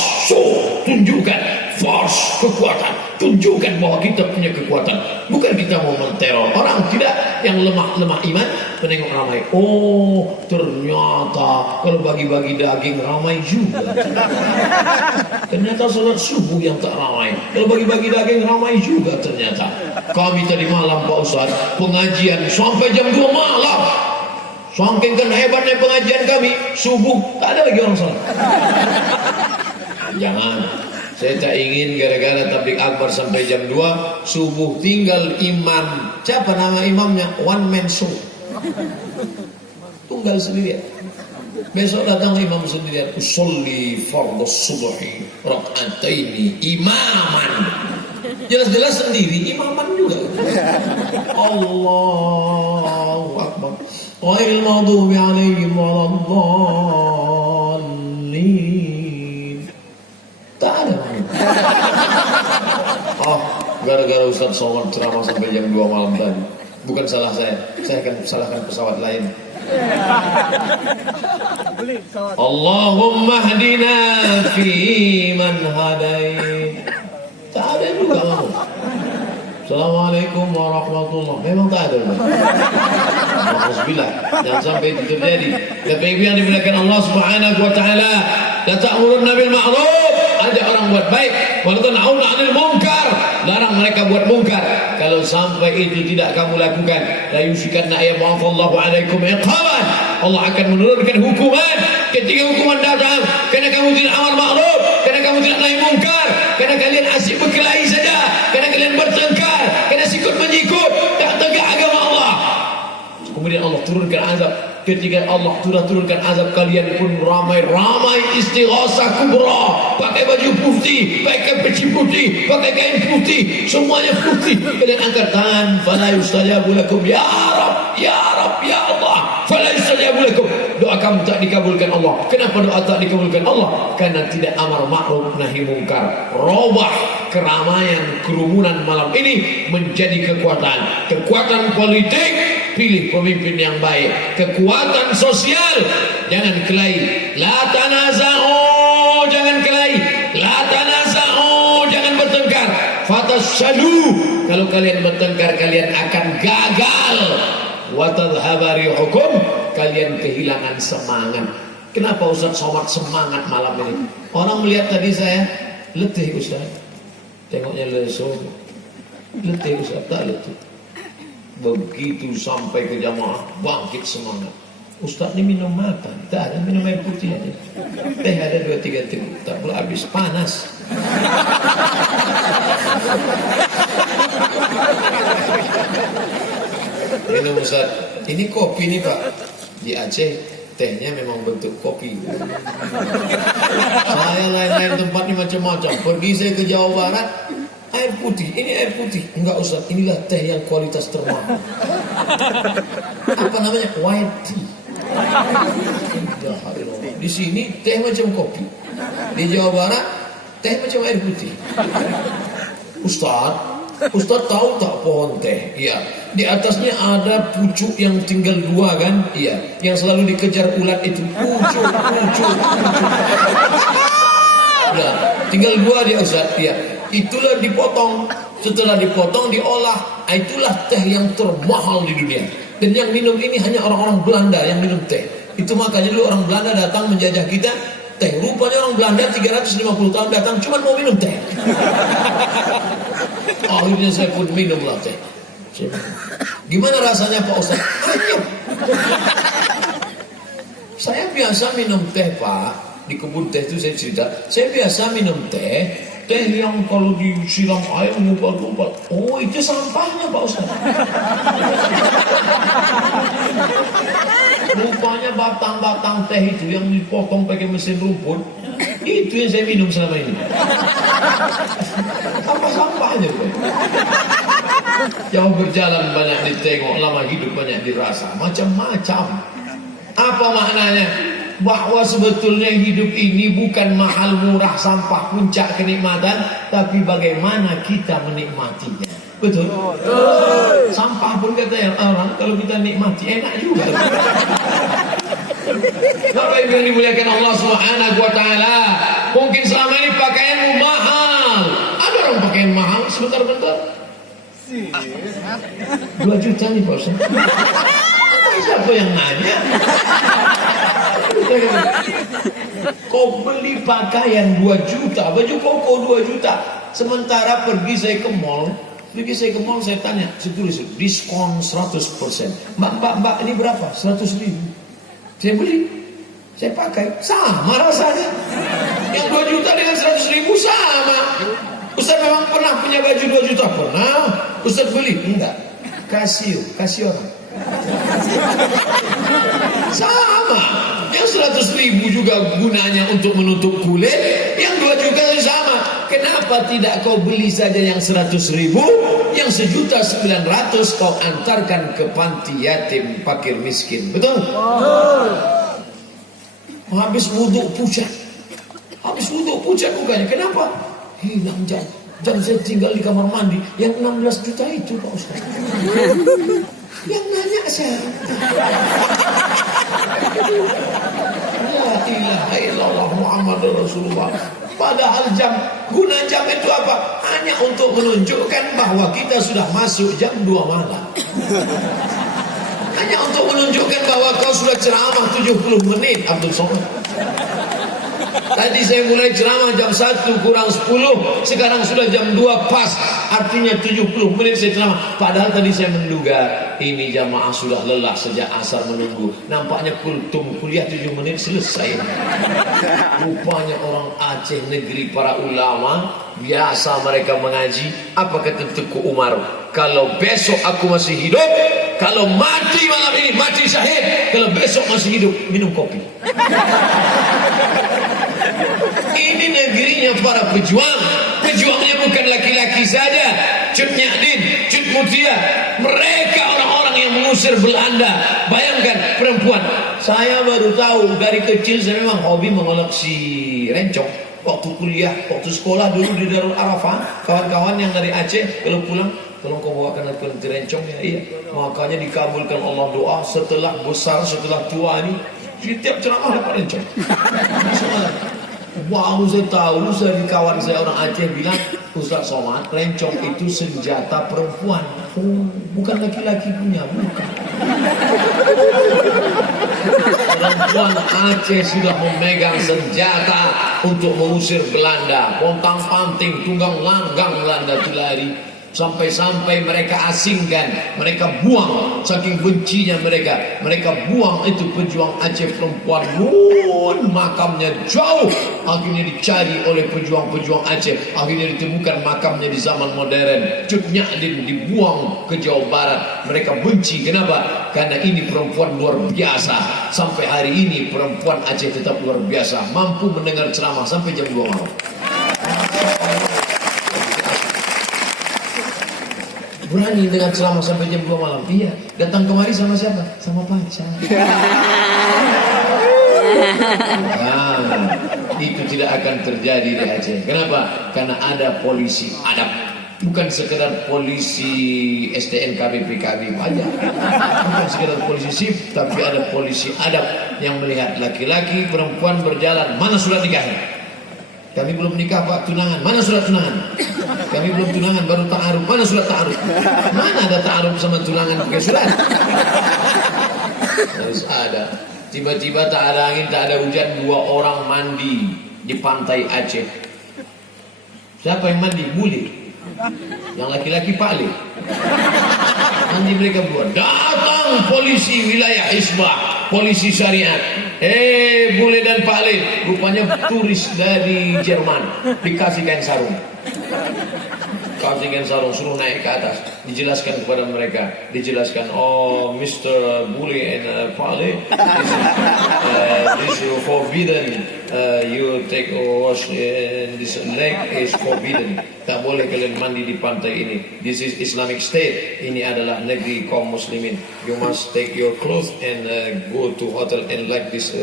tunjukkan force, kekuatan. Tunjukkan bahwa kita punya kekuatan. Bukan kita mau menteror orang, tidak. Yang lemah iman menengok ramai. Oh, ternyata kalau bagi-bagi daging ramai juga. Ternyata salat subuh yang tak ramai. Kalau bagi-bagi daging ramai juga ternyata. Kami tadi malam Pak Ustaz pengajian sampai jam 2 malam. Saking kan hebatnya pengajian kami, subuh tak ada lagi orang salat. Jangan. Saya tak ingin gara-gara tabligh akbar sampai jam 2 subuh tinggal imam. Siapa nama imamnya? One man show. Tunggal sendirian. Besok datang imam sendirian. Usolli fardhu subhi rak'ataini imaman. Jelas-jelas sendiri imaman juga. Allahu akbar. Ghairil maghdubi 'alaihim waladdallin. Tak ada. Oh, gara-gara Ustaz Somad ceramah sampai jam 2 malam tadi. Bukan salah saya akan salahkan pesawat lain. Allahumma hdina fi man hadait. Tak ada juga kamu. Assalamualaikum warahmatullahi. Memang tak ada. Alhamdulillah. Jangan sampai itu terjadi. Tapi yang dimuliakan Allah Subhanahu wa taala, la ta'muruna bil ma'ruf, ada orang buat baik, wa la tanhauna 'anil munkar, larang mereka buat mungkar. Kalau sampai itu tidak kamu lakukan, la yusikanna ayyamallahu 'alaikum iqaban, Allah akan menurunkan hukuman. Ketika hukuman datang, karena kamu tidak amar ma'ruf, karena kamu tidak nahi mungkar, karena kalian asyik berkelahi saja, karena kalian bertengkar, karena sikut menyikut, tak tegak agama Allah. Kemudian Allah turunkan azab. Ketika Allah turunkan azab, kalian pun ramai-ramai istighasah kubra, pakai baju putih, pakai peci putih, pakai kain putih, semuanya putih. Kalian angkat tangan, fala yustajabu lakum ya Rab, ya Rab, ya Allah, fala yustajabu lakum. Doa kamu tak dikabulkan Allah. Kenapa doa tak dikabulkan Allah? Karena tidak amar ma'ruf nahi mungkar. Robah keramaian kerumunan malam ini menjadi kekuatan. Kekuatan politik, pilih pemimpin yang baik. Kekuatan sosial, jangan kelahi. La tanaza'u, jangan kelahi. La tanaza'u, jangan bertengkar. Fatashalu, kalau kalian bertengkar kalian akan gagal. Wa tadhhaba rihukum, kalian kehilangan semangat. Kenapa Ustaz Somad semangat malam ini? Orang melihat tadi saya letih Ustaz, tengoknya lesu. Letih Ustaz, tak letih. Begitu sampai ke jamaah, bangkit semangat. Ustaz ni minum apa? Tak ada, minum air putih aja. Teh ada 2-3 teguk, tak boleh habis, panas. Minum Ustaz, ini kopi nih Pak. Di Aceh tehnya memang bentuk kopi. Saya lain-lain tempat ini macam-macam. Pergi saya ke Jawa Barat, air putih, ini air putih. Enggak Ustaz, inilah teh yang kualitas termahal. Apa namanya? White tea. Di sini teh macam kopi. Di Jawa Barat teh macam air putih. Ustaz tahu tak pohon teh? Iya. Di atasnya ada pucuk yang tinggal 2 kan? Iya. Yang selalu dikejar ulat itu. Pucuk. Ya, tinggal 2 dia Ustaz. Iya. Itulah dipotong. Setelah dipotong diolah. Itulah teh yang termahal di dunia. Dan yang minum ini hanya orang-orang Belanda yang minum teh. Itu makanya dulu orang Belanda datang menjajah kita. Teh. Rupanya orang Belanda 350 tahun datang cuma mau minum teh. Akhirnya saya pun minumlah teh. Gimana rasanya Pak Ustaz? Anyep. Saya biasa minum teh Pak. Di kebun teh itu saya cerita. Saya biasa minum teh. Teh yang kalau disiram air ngumpal-ngumpal. Oh itu sampahnya Pak Ustaz. Rupanya batang-batang teh itu yang dipotong pakai mesin rumput. Itu yang saya minum selama ini. Apa sampahnya Pak? Jauh berjalan banyak ditengok, lama hidup banyak dirasa. Macam-macam. Apa maknanya? Bahwa sebetulnya hidup ini bukan mahal murah sampah puncak kenikmatan, tapi bagaimana kita menikmatinya. Betul? Sampah pun kata orang kalau kita nikmati enak juga. Bapak Ibu yang dimuliakan Allah Subhanahu wa taala, mungkin selama ini pakaianmu mahal. Ada orang pakaian mahal sebentar-bentar. 2 juta nih Pak Ustaz. Siapa yang nanya? Kau beli pakaian 2 juta, baju koko 2 juta. Sementara pergi saya ke mall, saya tanya, setulis diskon 100%. Mbak, ini berapa? 100.000. Saya beli, saya pakai, sama rasanya. Yang 2 juta dengan 100.000 sama. Ustaz memang pernah punya baju 2 juta? Pernah. Ustaz beli? Enggak. Kasih orang. Sama. Yang 100.000 juga gunanya untuk menutup kulit, yang 2 juta sama. Kenapa tidak kau beli saja yang 100.000, yang 1.900.000 kau antarkan ke panti yatim fakir miskin? Betul? Habis wudhu pucat bukannya. Kenapa? Hilang jam saya tinggal di kamar mandi yang 16 juta itu Pak Ustaz. Yang nanya saya. La ilaha illallah Muhammad Rasulullah. Padahal guna jam itu apa? Hanya untuk menunjukkan bahwa kita sudah masuk jam 2 malam. Hanya untuk menunjukkan bahwa kau sudah ceramah 70 menit Abdul Somad. Tadi saya mulai ceramah jam 1 kurang 10, sekarang sudah jam 2 pas, artinya 70 menit saya ceramah. Padahal tadi saya menduga ini jamaah sudah lelah sejak asar menunggu. Nampaknya kultum kuliah 7 menit selesai. Rupanya orang Aceh negeri para ulama, biasa mereka mengaji. Apa kata Teguh Umar? Kalau besok aku masih hidup, kalau mati malam ini, mati syahid. Kalau besok masih hidup, minum kopi. Ini negerinya para pejuang. Pejuangnya bukan laki-laki saja. Cut Nyadin, Cut Mutia. Mereka orang-orang yang mengusir Belanda. Bayangkan perempuan. Saya baru tahu dari kecil saya memang hobi mengoleksi rencong. Waktu kuliah, waktu sekolah dulu di Darul Arafah, kawan-kawan yang dari Aceh kalau pulang, tolong kau bawakan aku rencong ya. Iya. Makanya dikabulkan Allah doa setelah besar, setelah tua ini. Setiap ceramah dapat rencong. Wow, saya tahu dari kawan saya orang Aceh bilang, Ustaz Somad, rencong itu senjata perempuan. Oh, bukan laki-laki punya, bukan. Perempuan Aceh sudah memegang senjata untuk mengusir Belanda. Pontang-panting, tunggang langgang Belanda itu lari. Sampai-sampai mereka asingkan, mereka buang, saking bencinya mereka buang itu pejuang Aceh perempuan nun, makamnya jauh, akhirnya dicari oleh pejuang-pejuang Aceh, akhirnya ditemukan makamnya di zaman modern. Cut Nyadin dibuang ke Jawa Barat. Mereka benci, kenapa? Karena ini perempuan luar biasa. Sampai hari ini perempuan Aceh tetap luar biasa, mampu mendengar ceramah sampai jam 2 malam. Berani dengan ceramah sampai jam 2 malam. Iya, datang kemari sama siapa? Sama pacar. Nah, itu tidak akan terjadi di Aceh. Kenapa? Karena ada polisi adab. Bukan sekedar polisi STNK BPKB aja. Bukan sekedar polisi SIP, tapi ada polisi adab yang melihat laki-laki perempuan berjalan. Mana surat nikahnya? Kami belum nikah Pak, tunangan. Mana surat tunangan? Kami belum tunangan, baru ta'aruf. Mana surat ta'aruf? Mana ada ta'aruf sama tunangan pakai surat? Harus ada. Tiba-tiba tak ada angin, tak ada hujan, 2 orang mandi di pantai Aceh. Siapa yang mandi? Bule. Yang laki-laki Pak Le. Mandi mereka buat. Datang polisi wilayah Isbah, polisi syariat. Bule dan Pak Le, rupanya turis dari Jerman, dikasih kain sarung. Kasih kain sarung, suruh naik ke atas. Dijelaskan kepada mereka, dijelaskan, oh Mr. Bule and Pak Le, this is forbidden. You take a wash in this lake is forbidden. Tak boleh kalian mandi di pantai ini. This is Islamic State. Ini adalah negeri kaum muslimin. You must take your clothes and go to hotel and like this.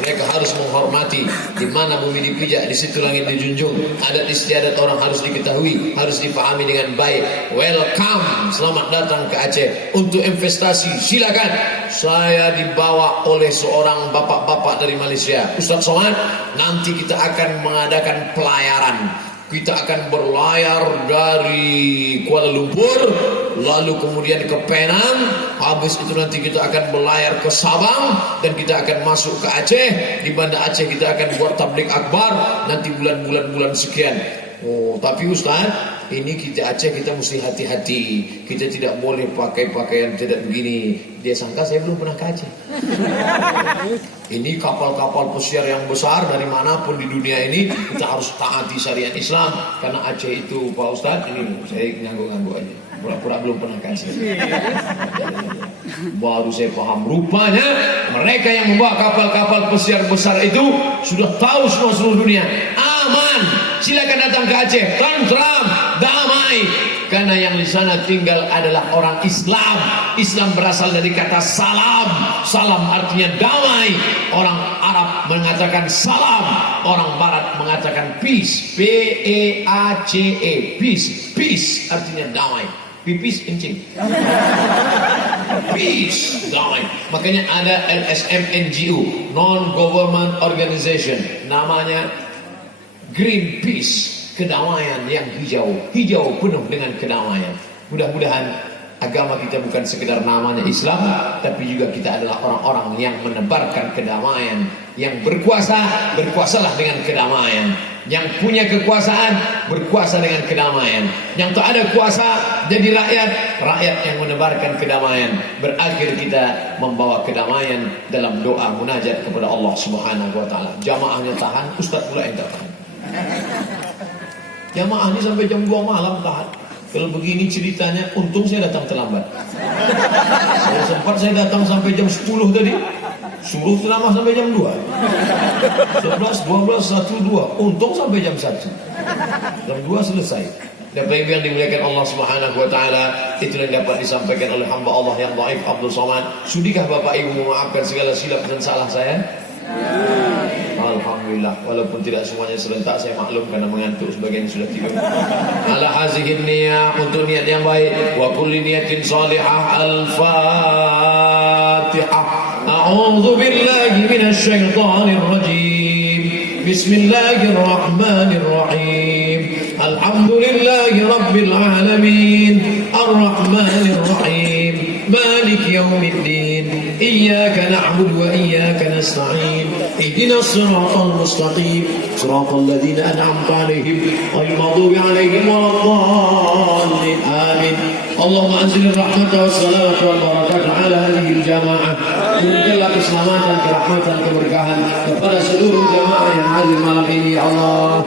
Mereka harus menghormati. Di mana bumi dipijak, di situ langit dijunjung. Adat istiadat orang harus diketahui, harus dipahami dengan baik. Welcome, selamat datang ke Aceh. Untuk investasi silakan. Saya dibawa oleh seorang bapak-bapak dari Malaysia, Ustaz Somad. Nanti kita akan mengadakan pelayaran. Kita akan berlayar dari Kuala Lumpur, lalu kemudian ke Penang. Habis itu nanti kita akan berlayar ke Sabang, dan kita akan masuk ke Aceh. Di Banda Aceh kita akan buat tablik akbar nanti bulan sekian. Oh, tapi Ustaz, ini kita Aceh kita mesti hati-hati. Kita tidak boleh pakai pakaian tidak begini. Dia sangka saya belum pernah ke Aceh. Ini kapal-kapal pesiar yang besar dari manapun di dunia ini, kita harus taati syariat Islam. Karena Aceh itu Pak Ustaz, ini saya nganggu-nganggu aja, pura-pura belum pernah ke Aceh. Baru saya paham, rupanya mereka yang membawa kapal-kapal pesiar besar itu sudah tahu semua seluruh dunia. Aman, silakan datang ke Aceh, tentram, damai. Karena yang di sana tinggal adalah orang Islam. Islam berasal dari kata salam. Salam artinya damai. Orang Arab mengatakan salam, orang Barat mengatakan peace. P-E-A-C-E, peace. Peace artinya damai. Pipis kencing. Peace, damai. Makanya ada LSM NGO, Non-Government Organization, namanya Greenpeace. Kedamaian yang hijau penuh dengan kedamaian. Mudah-mudahan agama kita bukan sekedar namanya Islam, tapi juga kita adalah orang-orang yang menebarkan kedamaian. Yang berkuasa, berkuasalah dengan kedamaian. Yang punya kekuasaan, berkuasa dengan kedamaian. Yang tak ada kuasa, jadi rakyat yang menebarkan kedamaian. Berakhir kita membawa kedamaian dalam doa munajat kepada Allah Subhanahu wa taala. Jamaahnya tahan, ustaz pula yang tak tahan. Jamaah ini sampai jam 2 malam tahan. Kalau begini ceritanya, untung saya datang terlambat. Saya datang sampai jam 10 tadi. Suruh ceramah sampai jam 2. 11, 12, 1, 2. Untung sampai jam 1. Jam 2 selesai. Dan baik yang dimuliakan Allah Subhanahu wa taala, itulah yang dapat disampaikan oleh hamba Allah yang dhaif Abdul Somad. Sudikah Bapak Ibu memaafkan segala silap dan salah saya? Alhamdulillah, walaupun tidak semuanya serentak, saya maklum karena mengantuk, sebagian sudah tidur. Ala hazihin niyah, untuk niat yang baik. Wa kulli niyatin salihah. Al-Fatihah. A'udzu billahi minasy syaithanir rajim. Bismillahirrahmanirrahim. Alhamdulillahi rabbil alamin. Ar-Rahmanir Rahim. Malik yaumiddin. Iyyaka na'budu wa iyyaka nasta'in. اهدنا الصراط المستقيم صراط الذين أنعمت عليهم غير المغضوب عليهم ولا الضالين آمين. اللهم أنزل الرحمة والسلامة والبركات على هذه الجماعة. Berikanlah keselamatan, kerahmatan, keberkahan kepada seluruh jamaah yang hadir malam ini ya Allah.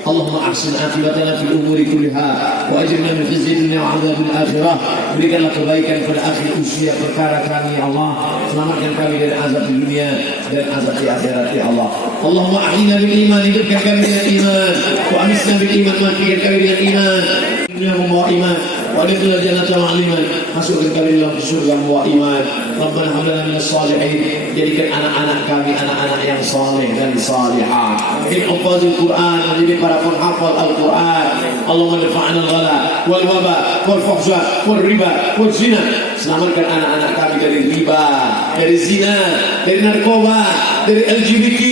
Allahumma ahsin akibatana fil umuri kulliha wa ajirna min khizyi dunya wa adzabil akhirah. Berikanlah kebaikan pada akhir usia perkara kami ya Allah. Selamatkan kami dari azab di dunia dan azab di akhirat ya Allah. Allahumma ahyina bil iman, hidupkan kami dengan iman, wa amisna bil iman, matikan kami dengan iman. Dunia membawa iman, wa adkhilna jannata ma'al iman, masukkan kami dalam surga membawa iman. Rabbana hab lana minas salihin, jadikan anak-anak kami anak-anak yang saleh dan salihah. Hifdzul Quran, menjadi para penghafal Al-Quran. Allahumma dafa'na al-ghala wal waba wal fuhsha wal riba wal zina. Selamatkan anak-anak kami dari riba, dari zina, dari narkoba, dari LGBT,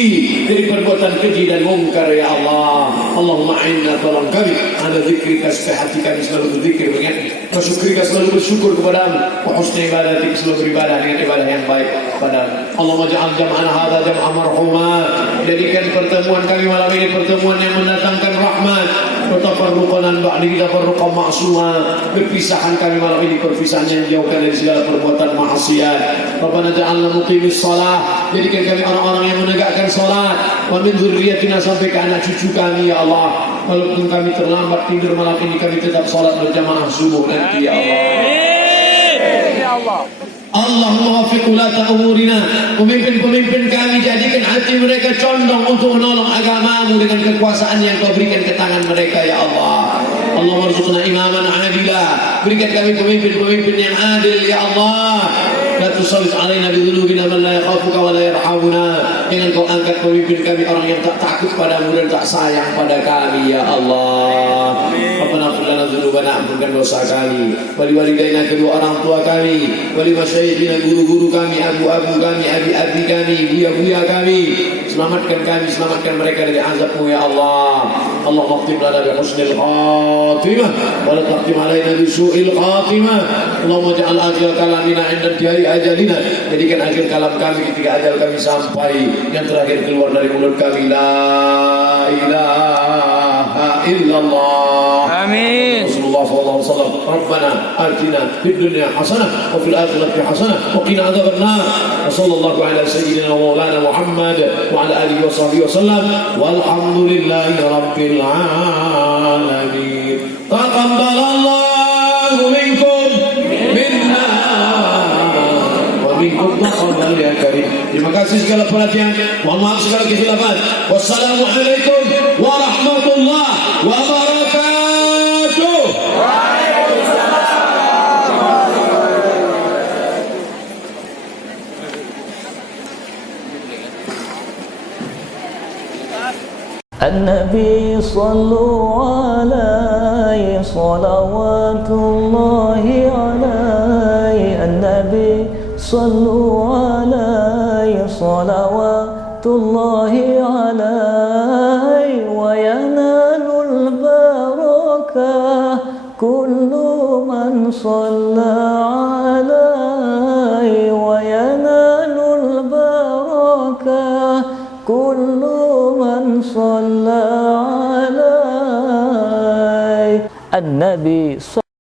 dari perbuatan keji dan mungkar ya Allah. Allahumma a'inna, tolong kami ala zikrika, supaya hati kami selalu berzikir mengingatmu, wa syukrika, selalu bersyukur kepadamu, wa husni ibadatik, selalu beribadah dengan ibadah yang baik padamu. Allahumma ja'al jam'ana hadha jam'an marhuma, jadikan pertemuan kami malam ini pertemuan yang mendatangkan rahmat, wa tafarruqan ba'di tafarruqan ma'suma, perpisahan kami malam ini perpisahan yang jauhkan dari segala perbuatan maksiat. Rabbana ja'alna muqimis shalah, jadikan kami orang-orang yang menegakkan salat, wa min dzurriyyatina, sampai ke anak cucu kami ya Allah. Walaupun kami terlambat tidur malam ini, kami tetap salat berjamaah subuh nanti ya Allah. Ya Allah. Allahumma wafiq ulata umurina, pemimpin-pemimpin kami, jadikan hati mereka condong untuk menolong agamamu dengan kekuasaan yang kau berikan ke tangan mereka ya Allah. Allahumma rzuqna imaman adilah, berikan kami pemimpin-pemimpin yang adil ya Allah. La tusallit alaina bi dhunubina man la yakhafuka wa la yarhamuna, jangan kau angkat pemimpin kami orang yang tak takut padamu dan tak sayang pada kami ya Allah. Rabbana ighfir lana dzunubana, ampunkan dosa kami, wali walidaina, kedua orang tua kami, wali masyayikhina, guru-guru kami, abu-abu kami, abi-abi kami, buya-buya kami. Selamatkan kami, selamatkan mereka dari azab-Mu ya Allah. Allahumma khtim lana bi husnil khatimah wa la taqtim alaina bi su'il khatimah. Allahumma ja'al akhir kalamina 'inda intihai ajalina, jadikan akhir kalam kami ketika ajal kami sampai, yang terakhir keluar dari mulut kami la ilaha illallah. Amin. Rasulullah sallallahu alaihi wasallam, Rabbana atina fid dunya hasanah wa fil akhirati hasanah wa qina adzaban nar. Sallallahu ala sayyidina wa maulana Muhammad wa ala alihi wa sahbihi wasallam, walhamdulillahi rabbil alamin. Taqabbalallahu minkum minna wa minkum taqabbal ya karim. Terima kasih segala perhatian, mohon maaf segala kehilafan. Wassalamualaikum warahmatullahi wabarakatuh. النبي صلوا عليه صلوات الله عليه. النبي صلوا عليه صلوات الله عليه. وينال البركة كل من صلى عليه. وينال البركة كل من صلى عليه. النبي